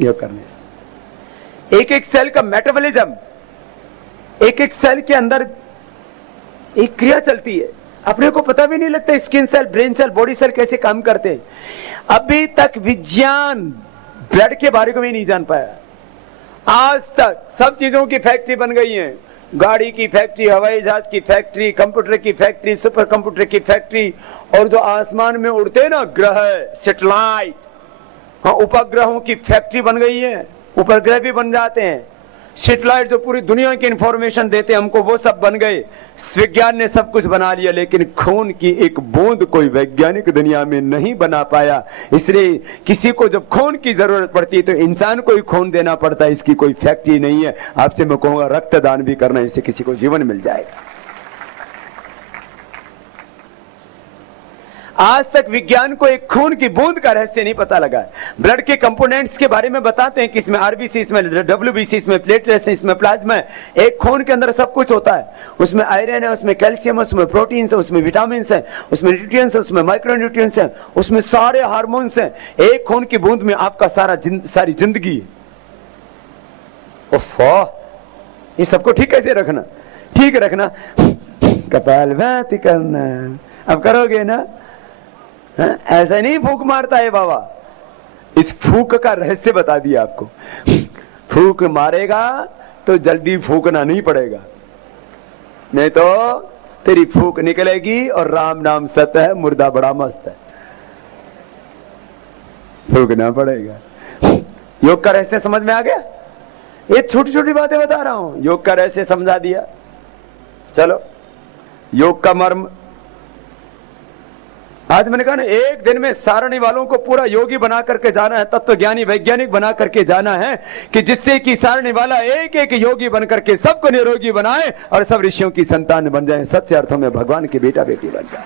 योग करने से। एक एक सेल का मेटाबॉलिज्म, एक एक सेल के अंदर एक क्रिया चलती है, अपने को पता भी नहीं लगता skin cell, brain cell, body cell कैसे काम करते हैं। अभी तक विज्ञान ब्लड के बारे में नहीं जान पाया। आज तक सब चीजों की फैक्ट्री बन गई है, गाड़ी की फैक्ट्री, हवाई जहाज की फैक्ट्री, कंप्यूटर की फैक्ट्री, सुपर कंप्यूटर की फैक्ट्री, और जो आसमान में उड़ते हैं ना ग्रह, सैटेलाइट, हाँ उपग्रहों की फैक्ट्री बन गई है। उपग्रह भी बन जाते हैं, सैटेलाइट जो पूरी दुनिया की इंफॉर्मेशन देते हैं हमको, वो सब बन गए। विज्ञान ने सब कुछ बना लिया, लेकिन खून की एक बूंद कोई वैज्ञानिक दुनिया में नहीं बना पाया। इसलिए किसी को जब खून की जरूरत पड़ती है तो इंसान को ही खून देना पड़ता है, इसकी कोई फैक्ट्री नहीं है। आपसे मैं कहूंगा रक्तदान भी करना, इससे किसी को जीवन मिल जाएगा। आज तक विज्ञान को एक खून की बूंद का रहस्य नहीं पता लगा है। ब्लड के कंपोनेंट्स के बारे में बताते हैं कि इसमें आरबीसी, इसमें डब्ल्यूबीसी, इसमें प्लेटलेट्स, इसमें प्लाज्मा है। एक खून के अंदर सब कुछ होता है, उसमें आयरन है, उसमें कैल्शियम है, उसमें प्रोटीन है, उसमें विटामिन है, उसमें न्यूट्रिएंट्स है, उसमें माइक्रो न्यूट्रिएंट्स है, उसमें सारे हार्मोन्स हैं। एक खून की बूंद में आपका सारी जिंदगी है। ओफो, ये सबको ठीक कैसे रखना? ठीक रखना, कपालभाति करना। अब करोगे ना? ऐसा नहीं फूक मारता है बाबा, इस फूक का रहस्य बता दिया आपको। फूक मारेगा तो जल्दी फूकना नहीं पड़ेगा, नहीं तो तेरी फूक निकलेगी और राम नाम सत्य है, मुर्दा बड़ा मस्त है। फूकना पड़ेगा। योग का रहस्य समझ में आ गया? ये छोटी छोटी बातें बता रहा हूं, योग का रहस्य समझा दिया। चलो, योग का मर्म आज मैंने कहा ना, एक दिन में सारणी वालों को पूरा योगी बना करके जाना है, तत्वज्ञानी वैज्ञानिक बना करके जाना है, कि जिससे कि सारणी वाला एक एक योगी बन करके सबको निरोगी बनाए और सब ऋषियों की संतान बन जाए, सच्चे अर्थों में भगवान की बेटा बेटी बन जाए।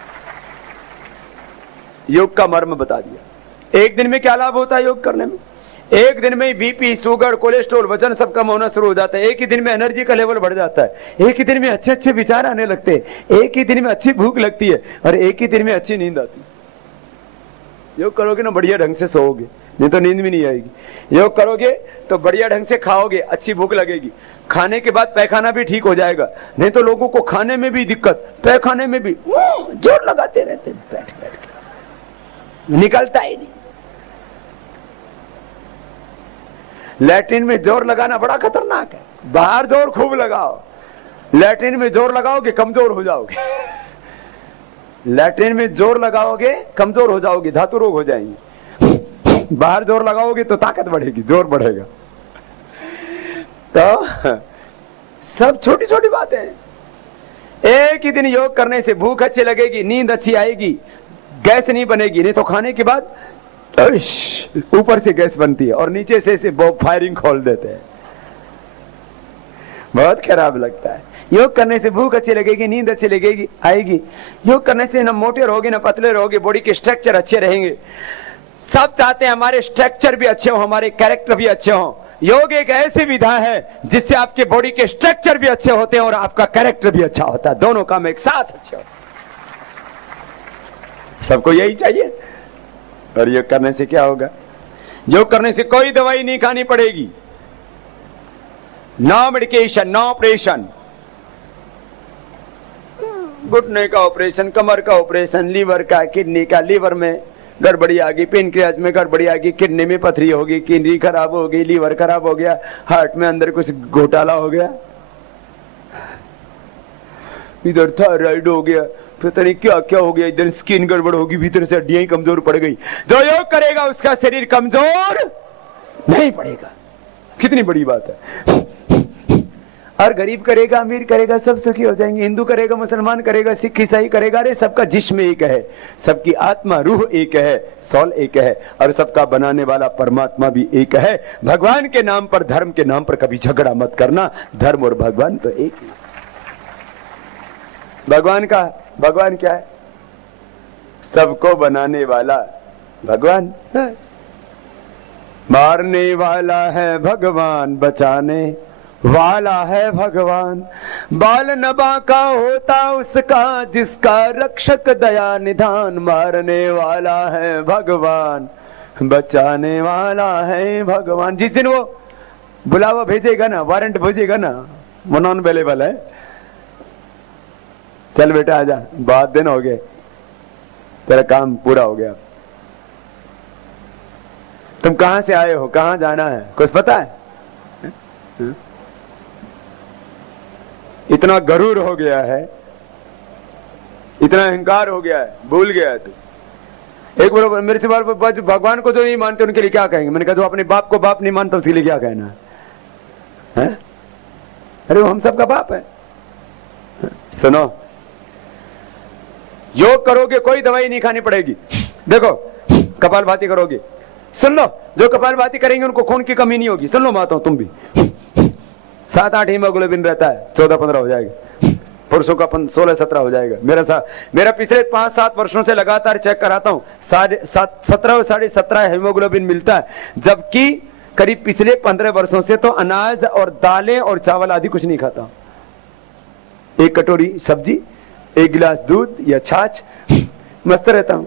योग का मर्म बता दिया। एक दिन में क्या लाभ होता है योग करने में? एक दिन में बीपी, शुगर, कोलेस्ट्रॉल, वजन सब कम होना शुरू हो जाता है। एक ही दिन में एनर्जी का लेवल बढ़ जाता है। एक ही दिन में अच्छे अच्छे विचार आने लगते हैं। एक ही दिन में अच्छी भूख लगती है और एक ही दिन में अच्छी नींद आती है। योग करोगे ना बढ़िया ढंग से सोओगे, नहीं तो नींद भी नहीं आएगी। योग करोगे तो बढ़िया ढंग से खाओगे, अच्छी भूख लगेगी। खाने के बाद पैखाना भी ठीक हो जाएगा, नहीं तो लोगों को खाने में भी दिक्कत, पैखाने में भी जोर लगाते रहते, बैठ बैठ के निकलता ही नहीं। लैट्रिन में जोर लगाना बड़ा खतरनाक है। बाहर जोर खूब लगाओ, लैट्रिन में जोर लगाओगे कमजोर हो जाओगे। लैट्रिन में जोर लगाओगे कमजोर हो जाओगे, धातु रोग हो जाएंगे। बाहर जोर लगाओगे तो ताकत बढ़ेगी, जोर बढ़ेगा। तो सब छोटी छोटी बातें हैं। एक ही दिन योग करने से भूख अच्छी लगेगी, नींद अच्छी आएगी, गैस नहीं बनेगी, नहीं तो खाने के बाद ऊपर से गैस बनती है और नीचे से फायरिंग खोल देते हैं, बहुत खराब लगता है। योग करने से भूख अच्छी लगेगी, नींद अच्छी लगेगी, आएगी। योग करने से ना मोटे रहोगे ना पतले रहोगे, बॉडी के स्ट्रक्चर अच्छे रहेंगे। सब चाहते हैं हमारे स्ट्रक्चर भी अच्छे हो, हमारे कैरेक्टर भी अच्छे हो। योग एक ऐसी विधा है जिससे आपके बॉडी के स्ट्रक्चर भी अच्छे होते हैं और आपका कैरेक्टर भी अच्छा होता है। दोनों काम एक साथ अच्छे होते हैं। सबको यही चाहिए। और योग करने से क्या होगा? योग करने से कोई दवाई नहीं खानी पड़ेगी, नो मेडिकेशन, नो ऑपरेशन। घुटने का ऑपरेशन, कमर का ऑपरेशन, लीवर का, किडनी का, लीवर में गड़बड़ी आ गई, पेनक्रियाज में गड़बड़ी आ गई, किडनी में पथरी हो गई, किडनी खराब हो गई, लीवर खराब हो गया, हार्ट में अंदर कुछ घोटाला हो गया, इधर थायराइड हो गया, पता नहीं क्या क्या हो गया, इधर स्किन गड़बड़ होगी, भीतर से हड्डियां ही कमजोर पड़ गई। जो योग करेगा उसका शरीर कमजोर नहीं पड़ेगा। कितनी बड़ी बात है। और गरीब करेगा, अमीर करेगा, सब सुखी हो जाएंगे। हिंदू करेगा, मुसलमान करेगा, सिख ईसाई करेगा, अरे सबका जिस्म एक है, सबकी आत्मा रूह एक है, सौल एक है, और सबका बनाने वाला परमात्मा भी एक है। भगवान के नाम पर, धर्म के नाम पर कभी झगड़ा मत करना। धर्म और भगवान तो एक ही। भगवान क्या है? सबको बनाने वाला भगवान। मारने वाला है भगवान, बचाने वाला है भगवान। बाल नबा का होता उसका, जिसका रक्षक दया निधान। मारने वाला है भगवान, बचाने वाला है भगवान। जिस दिन वो बुलावा भेजेगा ना, वारंट भेजेगा ना, वो नॉन अवेलेबल है, चल बेटा आजा, बहुत दिन हो गए, तेरा काम पूरा हो गया। तुम कहां से आए हो, कहां जाना है, कुछ पता है? इतना गरूर हो गया है, इतना अहंकार हो गया है, भूल गया है तू। एक बार मेरे से भगवान को जो नहीं मानते उनके लिए क्या कहेंगे? मैंने कहा जो अपने बाप को बाप नहीं मानता उसके लिए क्या कहना है? अरे वो हम सबका बाप है। सुनो, योग करोगे कोई दवाई नहीं खानी पड़ेगी। देखो, कपालभाति करोगे, सुन लो, जो कपालभाति करेंगे उनको खून की कमी नहीं होगी। सुन लो माताओं, तुम भी 7-8 हीमोग्लोबिन रहता है, 14-15 हो जाएगा, पुरुषों का 16-17 हो जाएगा। मेरा पिछले 5-7 वर्षों से लगातार चेक कराता हूं, 17.5 हीमोग्लोबिन मिलता है, जबकि करीब पिछले 15 वर्षों से तो अनाज और दालें और चावल आदि कुछ नहीं खाता। एक कटोरी सब्जी, 1 गिलास दूध या छाछ, मस्त रहता हूं।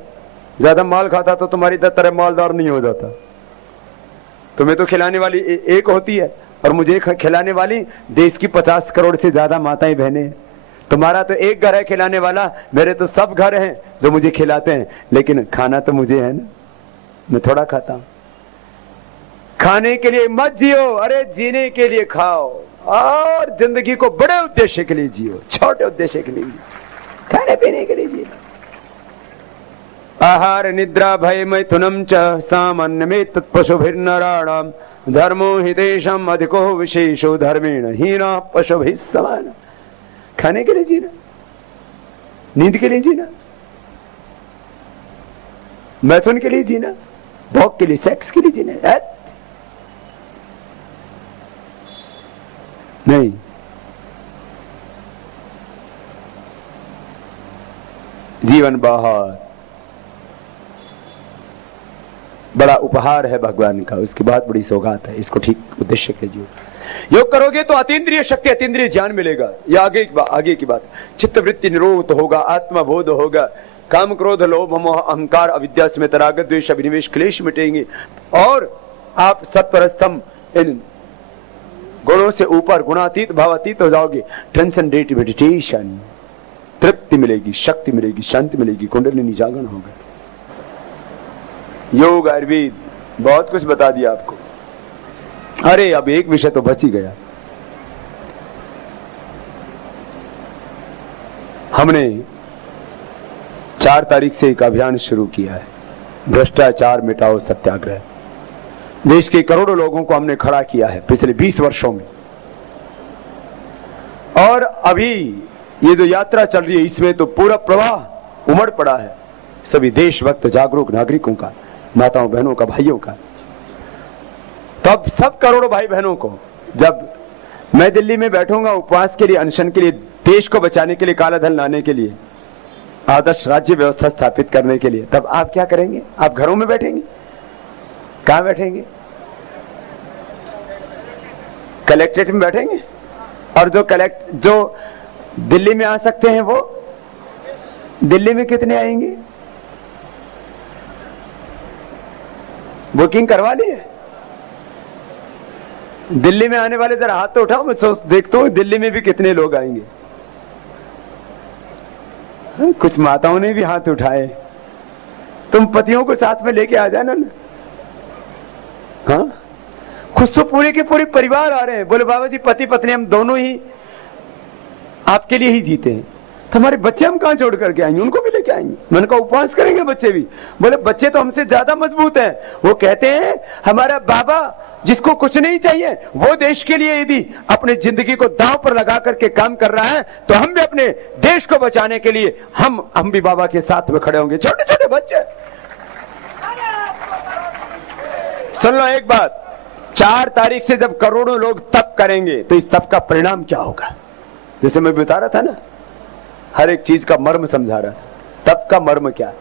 ज्यादा माल खाता तो तुम्हारी तरह मालदार नहीं हो जाता। तुम्हें तो खिलाने वाली एक होती है, और मुझे खिलाने वाली देश की 50 करोड़ से ज्यादा माताएं बहनें हैं। तुम्हारा तो एक घर है खिलाने वाला, मेरे तो सब घर हैं जो मुझे खिलाते हैं, लेकिन खाना तो मुझे है ना, मैं थोड़ा खाता हूं। खाने के लिए मत जियो, अरे जीने के लिए खाओ, और जिंदगी को बड़े उद्देश्य के लिए जियो, छोटे उद्देश्य के लिए जियो, खाने पीने के लिए जियो। आहार निद्रा भय मैथुनम च सामान्य में तत्पशुभिर्नराणाम धर्मो हितेशम अधिको विशेषो धर्मेण हीना पशुभिः समान। खाने के लिए जीना, नींद के लिए जीना, मैथुन के लिए जीना, भोग के लिए, सेक्स के लिए जीना, नहीं। जीवन बाहर बड़ा उपहार है भगवान का, उसकी बहुत बड़ी सौगात है, इसको ठीक उद्देश्य के जियो। योग करोगे तो अतीन्द्रिय शक्ति, अतीन्द्रिय ज्ञान मिलेगा। ये आगे की बात। चित्त वृत्ति निरोध होगा, आत्मबोध होगा, काम क्रोध लोभ मोह अहंकार अविद्या समेत राग द्वेष अभिनिवेश क्लेश मिटेंगे, और आप सत्परस्तम इन गुणों से ऊपर गुणातीत भावातीत हो जाओगे। ट्रांसेंडेंट मेडिटेशन, तृप्ति मिलेगी, शक्ति मिलेगी, शांति मिलेगी, कुंडलिनी जागरण होगा। योग, आयुर्वेद, बहुत कुछ बता दिया आपको। अरे अब एक विषय तो बच ही गया। हमने 4 तारीख से एक अभियान शुरू किया है, भ्रष्टाचार मिटाओ सत्याग्रह। देश के करोड़ों लोगों को हमने खड़ा किया है पिछले 20 वर्षों में, और अभी ये जो यात्रा चल रही है इसमें तो पूरा प्रवाह उमड़ पड़ा है सभी देशभक्त जागरूक नागरिकों का, माताओं बहनों का, भाइयों का। तब सब करोड़ों भाई बहनों को, जब मैं दिल्ली में बैठूंगा उपवास के लिए, अनशन के लिए, देश को बचाने के लिए, काला धन लाने के लिए, आदर्श राज्य व्यवस्था स्थापित करने के लिए, तब आप क्या करेंगे? आप घरों में बैठेंगे? कहां बैठेंगे? कलेक्ट्रेट में बैठेंगे। और जो दिल्ली में आ सकते हैं वो दिल्ली में कितने आएंगे? बुकिंग करवा ली है? दिल्ली में आने वाले जरा हाथ तो उठाओ, मैं देखता हूं दिल्ली में भी कितने लोग आएंगे। कुछ माताओं ने भी हाथ उठाए, तुम पतियों को साथ में लेके आ जाना ना। हाँ, खुद तो पूरे के पूरे परिवार आ रहे हैं, बोले बाबा जी पति पत्नी हम दोनों ही आपके लिए ही जीते हैं, तो हमारे बच्चे हम कहां छोड़ करके आएंगे, उनको भी लेके आएंगे। मैंने कहा उपवास करेंगे बच्चे भी? बोले बच्चे तो हमसे ज्यादा मजबूत हैं, वो कहते हैं हमारा बाबा जिसको कुछ नहीं चाहिए वो देश के लिए यदि अपनी जिंदगी को दांव पर लगा करके काम कर रहा है तो हम भी अपने देश को बचाने के लिए हम भी बाबा के साथ में खड़े होंगे। छोटे छोटे बच्चे, सुन लो एक बात, 4 तारीख से जब करोड़ों लोग तप करेंगे तो इस तप का परिणाम क्या होगा? जैसे मैं बता रहा था ना, हर एक चीज का मर्म समझा रहा था, तप का मर्म क्या?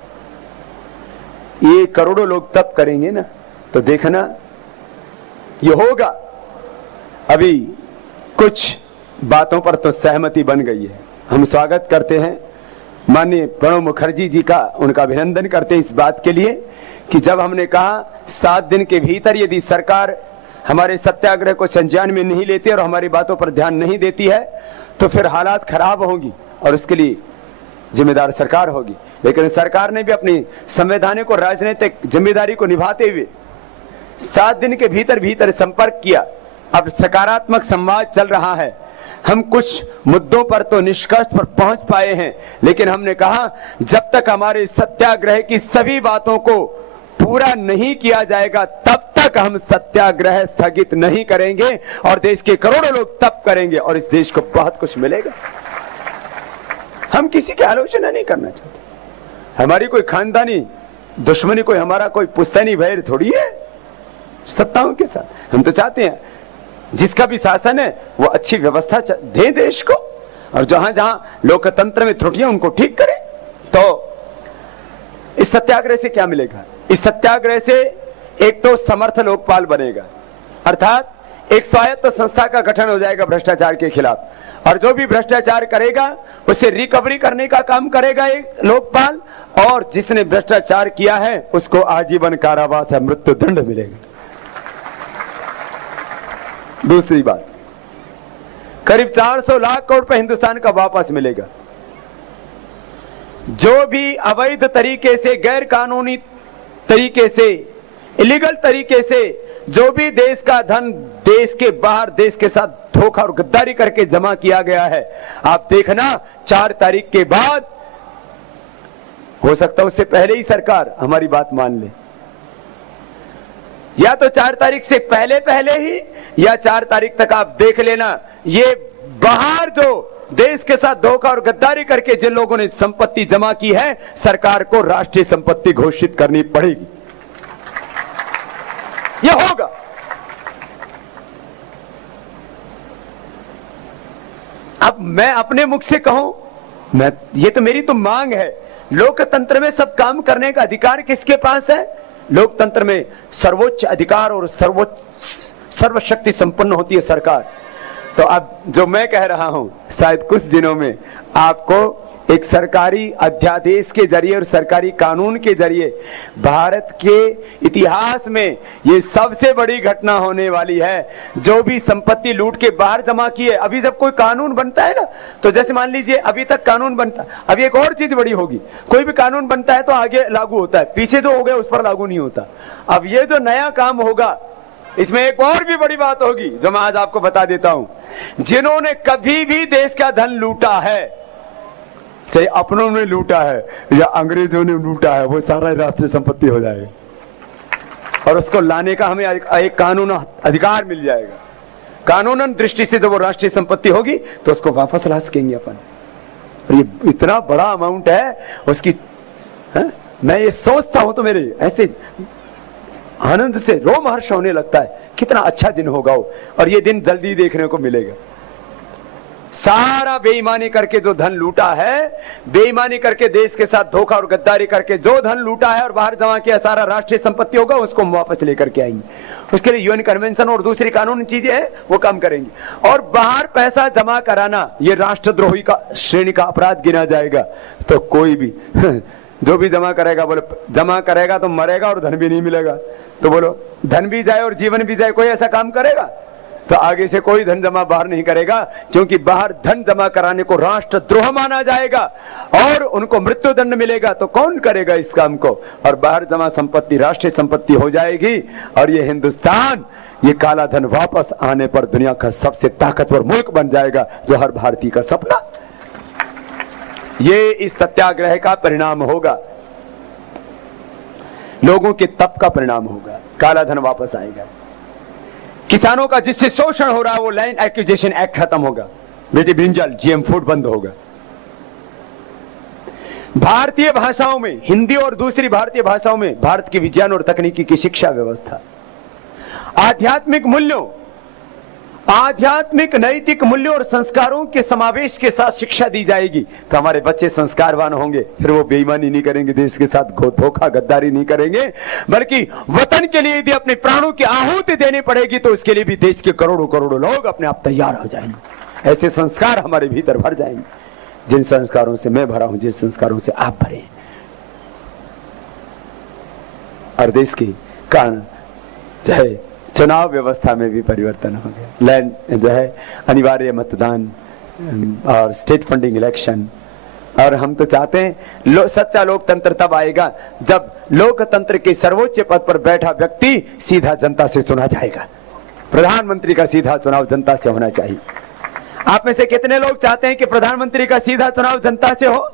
ये करोड़ों लोग तप करेंगे ना तो देखना ये होगा। अभी कुछ बातों पर तो सहमति बन गई है। हम स्वागत करते हैं माननीय प्रणब मुखर्जी जी का, उनका अभिनंदन करते हैं इस बात के लिए कि जब हमने कहा 7 दिन के भीतर यदि सरकार हमारे सत्याग्रह को संज्ञान में नहीं लेती और हमारी बातों पर ध्यान नहीं देती है तो फिर हालात खराब होंगी और उसके लिए जिम्मेदार सरकार होगी। लेकिन सरकार ने भी अपनी संवैधानिक और राजनीतिक जिम्मेदारी को निभाते हुए 7 दिन के भीतर संपर्क किया। अब सकारात्मक संवाद चल रहा है। हम कुछ मुद्दों पर तो निष्कर्ष पर पहुंच पाए हैं, लेकिन हमने कहा जब तक हमारे सत्याग्रह की सभी बातों को पूरा नहीं किया जाएगा तब तक हम सत्याग्रह स्थगित नहीं करेंगे और देश के करोड़ों लोग तप करेंगे और इस देश को बहुत कुछ मिलेगा। हम किसी की आलोचना नहीं करना चाहते, हमारी कोई खानदानी दुश्मनी, कोई हमारा कोई पुश्तैनी वैर थोड़ी है सत्ताओं के साथ। हम तो चाहते हैं जिसका भी शासन है वो अच्छी व्यवस्था दे देश को और जहां जहां लोकतंत्र में त्रुटियां उनको ठीक करें। तो इस सत्याग्रह से क्या मिलेगा? इस सत्याग्रह से एक तो समर्थ लोकपाल बनेगा, अर्थात एक स्वायत्त संस्था का गठन हो जाएगा भ्रष्टाचार के खिलाफ, और जो भी भ्रष्टाचार करेगा उसे रिकवरी करने का काम करेगा एक लोकपाल, और जिसने भ्रष्टाचार किया है उसको आजीवन कारावास या मृत्यु दंड मिलेगा। दूसरी बात, करीब 400 लाख करोड़ रुपए हिंदुस्तान का वापस मिलेगा। जो भी अवैध तरीके से, गैर कानूनी तरीके से, इलीगल तरीके से जो भी देश का धन देश के बाहर देश के साथ धोखा और गद्दारी करके जमा किया गया है, आप देखना 4 तारीख के बाद, हो सकता है उससे पहले ही सरकार हमारी बात मान ले, या तो 4 तारीख से पहले ही, या 4 तारीख तक आप देख लेना ये बाहर जो देश के साथ धोखा और गद्दारी करके जिन लोगों ने संपत्ति जमा की है सरकार को राष्ट्रीय संपत्ति घोषित करनी पड़ेगी। यह होगा। अब मैं अपने मुख से कहूं, ये तो मेरी तो मांग है। लोकतंत्र में सब काम करने का अधिकार किसके पास है? लोकतंत्र में सर्वोच्च अधिकार और सर्वशक्ति संपन्न होती है सरकार। तो अब जो मैं कह रहा हूं, शायद कुछ दिनों में आपको एक सरकारी अध्यादेश के जरिए और सरकारी कानून के जरिए भारत के इतिहास में ये सबसे बड़ी घटना होने वाली है। जो भी संपत्ति लूट के बाहर जमा की है, अभी जब कोई कानून बनता है ना, तो जैसे मान लीजिए अभी तक कानून बनता, अभी एक और चीज बड़ी होगी, कोई भी कानून बनता है तो आगे लागू होता है, पीछे जो हो गया उस पर लागू नहीं होता। अब ये जो नया काम होगा इसमें एक और भी बड़ी बात होगी जो मैं आज आपको बता देता हूं। जिन्होंने कभी भी देश का धन लूटा है, चाहे अपनों ने लूटा है या अंग्रेजों ने लूटा है, वो सारा राष्ट्रीय संपत्ति हो जाएगा और उसको लाने का हमें एक कानून अधिकार मिल जाएगा। कानूनन दृष्टि से जब वो राष्ट्रीय संपत्ति होगी तो उसको वापस ला सकेंगे अपन। और ये इतना बड़ा अमाउंट है उसकी, मैं ये सोचता हूं तो मेरे ऐसे आनंद से रोमहर्ष होने लगता है। कितना अच्छा दिन होगा वो, और ये दिन जल्दी देखने को मिलेगा। सारा बेईमानी करके जो धन लूटा है, बेईमानी करके देश के साथ धोखा और गद्दारी करके जो धन लूटा है और बाहर जमा किया, सारा राष्ट्रीय संपत्ति होगा, उसको हम वापस लेकर के आएंगे। उसके लिए यूएन कन्वेंशन और दूसरी कानूनी चीजें हैं वो काम करेंगे। और बाहर पैसा जमा कराना ये राष्ट्रद्रोही का श्रेणी का अपराध गिना जाएगा। तो कोई भी जो भी जमा करेगा, बोले जमा करेगा तो मरेगा और धन भी नहीं मिलेगा, तो बोलो धन भी जाए और जीवन भी जाए, कोई ऐसा काम करेगा? तो आगे से कोई धन जमा बाहर नहीं करेगा, क्योंकि बाहर धन जमा कराने को राष्ट्रद्रोह माना जाएगा और उनको मृत्युदंड मिलेगा। तो कौन करेगा इस काम को? और बाहर जमा संपत्ति राष्ट्रीय संपत्ति हो जाएगी और ये हिंदुस्तान, ये काला धन वापस आने पर दुनिया का सबसे ताकतवर मुल्क बन जाएगा, जो हर भारतीय का सपना। ये इस सत्याग्रह का परिणाम होगा, लोगों के तप का परिणाम होगा। काला धन वापस आएगा। किसानों का जिससे शोषण हो रहा है वो लैंड एक्विजिशन एक्ट खत्म होगा। बेटी ब्रिंजल जीएम फूड बंद होगा। भारतीय भाषाओं में, हिंदी और दूसरी भारतीय भाषाओं में भारत की विज्ञान और तकनीकी की शिक्षा व्यवस्था, आध्यात्मिक मूल्यों, आध्यात्मिक नैतिक मूल्यों और संस्कारों के समावेश के साथ शिक्षा दी जाएगी। तो हमारे बच्चे संस्कारवान होंगे, फिर वो बेईमानी नहीं करेंगे, देश के साथ धोखा गद्दारी नहीं करेंगे, बल्कि वतन के लिए यदि अपने प्राणों की आहुति देनी पड़ेगी तो उसके लिए भी देश के करोड़ों करोड़ों लोग अपने आप तैयार हो जाएंगे। ऐसे संस्कार हमारे भीतर भर जाएंगे, जिन संस्कारों से मैं भरा हूं, जिन संस्कारों से आप भरे हैं। और देश के कारण चाहे चुनाव व्यवस्था में भी परिवर्तन हो गया। लैंड जो है अनिवार्य मतदान और स्टेट फंडिंग इलेक्शन। और हम तो चाहते हैं सच्चा लोकतंत्र तब आएगा जब लोकतंत्र के सर्वोच्च पद पर बैठा व्यक्ति सीधा जनता से चुना जाएगा। प्रधानमंत्री का सीधा चुनाव जनता से होना चाहिए। आप में से कितने लोग चाहते हैं कि प्रधानमंत्री का सीधा चुनाव जनता से हो?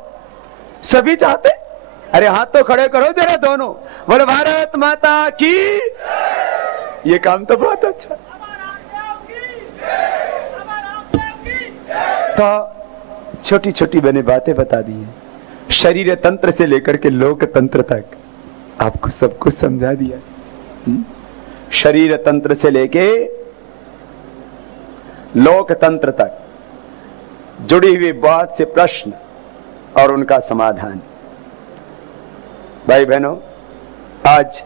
सभी चाहते? अरे हाथ तो खड़े करो जरा दोनों, बोलो भारत माता की। ये काम तो बहुत अच्छा। तो छोटी छोटी मैंने बातें बता दी हैं, शरीर तंत्र से लेकर के लोकतंत्र तक आपको सब कुछ समझा दिया। शरीर तंत्र से लेके लोकतंत्र तक जुड़ी हुई बात से प्रश्न और उनका समाधान। भाई बहनों, आज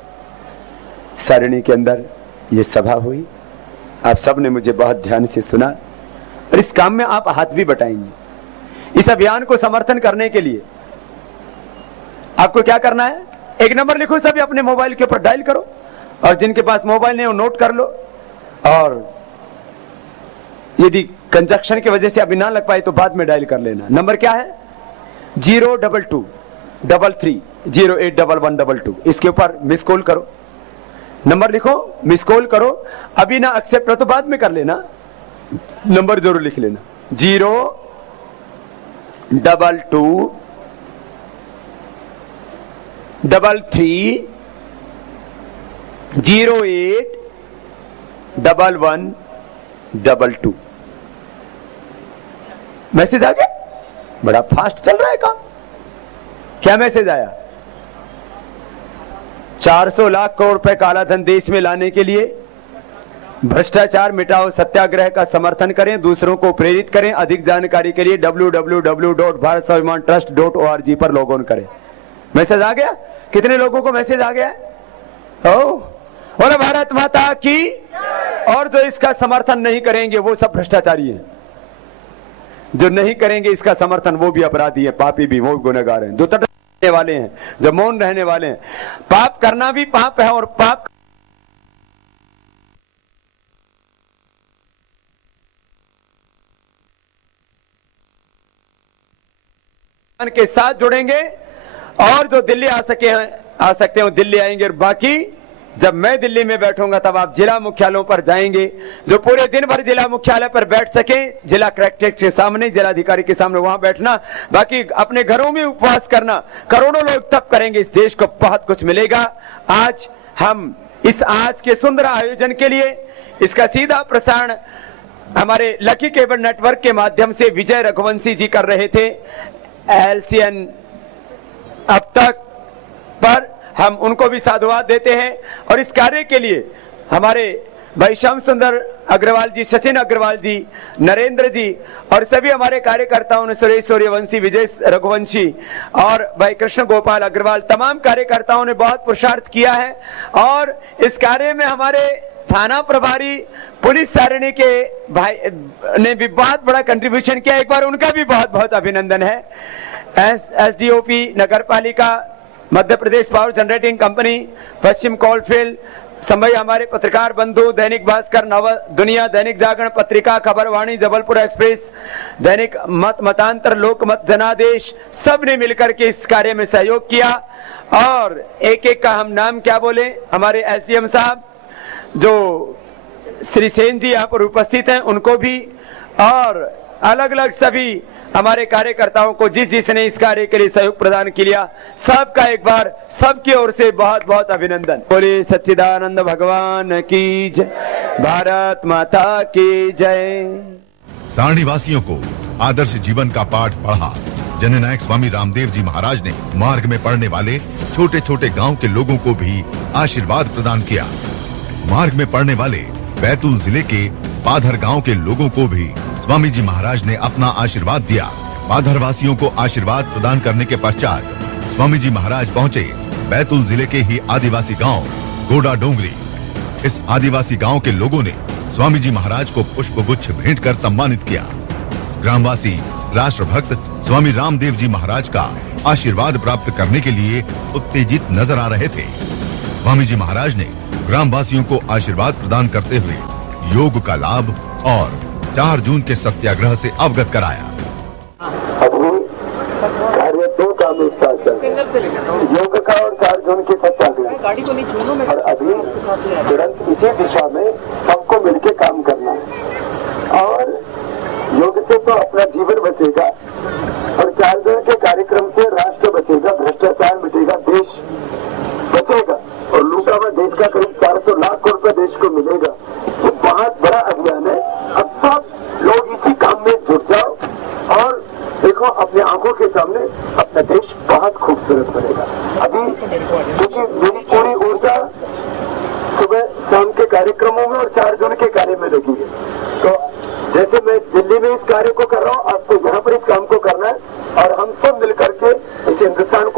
सारिणी के अंदर ये सभा हुई, आप सब ने मुझे बहुत ध्यान से सुना और इस काम में आप हाथ भी बटाएंगे। इस अभियान को समर्थन करने के लिए आपको क्या करना है? एक नंबर लिखो, सभी अपने मोबाइल के ऊपर डायल करो, और जिनके पास मोबाइल नहीं वो नोट कर लो। और यदि कंजक्शन की वजह से अभी ना लग पाए तो बाद में डायल कर लेना। नंबर क्या है? 02233081122। इसके ऊपर मिस कॉल करो, नंबर लिखो, मिस कॉल करो। अभी ना एक्सेप्ट हो तो बाद में कर लेना, नंबर जरूर लिख लेना। 02233081122। मैसेज आ गया? बड़ा फास्ट चल रहा है काम। क्या मैसेज आया? 400 लाख करोड़ रुपए काला धन देश में लाने के लिए भ्रष्टाचार मिटाओ सत्याग्रह का समर्थन करें, दूसरों को प्रेरित करें। अधिक जानकारी के लिए www.bharatSwabhimantrust.org पर लॉग ऑन करें। मैसेज आ गया? कितने लोगों को मैसेज आ गया? बोलो भारत माता की। और जो इसका समर्थन नहीं करेंगे वो सब भ्रष्टाचारी हैं। जो नहीं करेंगे इसका समर्थन वो भी अपराधी है, पापी भी, वो गुनहगार हैं। जो तट रहने वाले हैं, जो मौन रहने वाले हैं। पाप करना भी पाप है और पाप के साथ जुड़ेंगे और जो दिल्ली आ सकते हैं दिल्ली आएंगे। और बाकी जब मैं दिल्ली में बैठूंगा तब आप जिला मुख्यालयों पर जाएंगे। जो पूरे दिन भर जिला मुख्यालय पर बैठ सके, जिला कलेक्ट्रेट के सामने, जिलाधिकारी के सामने, वहां बैठना। बाकी अपने घरों में उपवास करना। करोड़ों लोग तब करेंगे, इस देश को बहुत कुछ मिलेगा। आज हम इस आज के सुंदर आयोजन के लिए इसका सीधा प्रसारण हमारे लकी केबल नेटवर्क के माध्यम से विजय रघुवंशी जी कर रहे थे LCN अब तक पर। हम उनको भी साधुवाद देते हैं। और इस कार्य के लिए हमारे भाई श्याम सुंदर अग्रवाल जी, सचिन अग्रवाल जी, नरेंद्र जी और सभी हमारे कार्यकर्ताओं ने, सुरेश सूर्यवंशी, विजय रघुवंशी और भाई कृष्ण गोपाल अग्रवाल, तमाम कार्यकर्ताओं ने बहुत पुरुषार्थ किया है। और इस कार्य में हमारे थाना प्रभारी पुलिस सारिणी के भाई ने भी बहुत बड़ा कंट्रीब्यूशन किया। एक बार उनका भी बहुत बहुत अभिनंदन है। SDOP नगर पालिका, Madhya Pradesh power generating company, पश्चिम कोलफील्ड, संभई हमारे पत्रकार बंधु, दैनिक भास्कर, नव दुनिया, दैनिक जागरण पत्रिका, खबरवाणी, जबलपुर एक्सप्रेस, दैनिक मतांतर, लोकमत, जनादेश, सब ने मिलकर के इस कार्य में सहयोग किया। और एक एक का हम नाम क्या बोले, हमारे एसडीएम साहब जो श्री सेन जी यहाँ पर उपस्थित हैं उनको भी, और अलग अलग सभी हमारे कार्यकर्ताओं को जिसने इस कार्य के लिए सहयोग प्रदान किया, सबका एक बार सबकी ओर से बहुत बहुत अभिनंदन। बोले सच्चिदानंद भगवान की जय, भारत माता की जय। सारणी वासियों को आदर्श जीवन का पाठ पढ़ा जननायक स्वामी रामदेव जी महाराज ने। मार्ग में पड़ने वाले छोटे छोटे गांव के लोगों को भी आशीर्वाद प्रदान किया। मार्ग में पड़ने वाले बैतूल जिले के पाधर गांव के लोगों को भी स्वामी जी महाराज ने अपना आशीर्वाद दिया। पाधर वासियों को आशीर्वाद प्रदान करने के पश्चात स्वामी जी महाराज पहुंचे बैतूल जिले के ही आदिवासी गांव गोडा डोंगरी। इस आदिवासी गांव के लोगों ने स्वामी जी महाराज को पुष्पगुच्छ भेंट कर सम्मानित किया। ग्रामवासी राष्ट्रभक्त स्वामी रामदेव जी महाराज का आशीर्वाद प्राप्त करने के लिए उत्तेजित नजर आ रहे थे। स्वामी जी महाराज ने ग्रामवासियों को आशीर्वाद प्रदान करते हुए योग का लाभ और 4 जून के सत्याग्रह से अवगत कराया। अभी कार्य 2 काम एक साथ चल रहे हैं, योग का और 4 जून के सत्याग्रह, और अभी तुरंत इसी दिशा में सबको मिलके काम करना है। और योग से तो अपना जीवन बचेगा और 4 जून के कार्यक्रम से राष्ट्र बचेगा, भ्रष्टाचार मिटेगा, देश बचेगा और लूटा हुआ देश का करीब 400 लाख करोड़ रुपए देश को मिलेगा। ये बहुत बड़ा अभियान है। अब सब लोग इसी काम में जुट जाओ और देखो अपने आंखों के सामने अपना देश बहुत खूबसूरत बनेगा। अभी क्योंकि मेरी पूरी ऊर्जा सुबह शाम के कार्यक्रमों में और 4 जून के कार्य में लगी है। तो जैसे मैं दिल्ली में इस कार्य को कर रहा हूँ, आपको यहाँ पर इस काम को करना है और हम सब मिलकर के इस हिंदुस्तान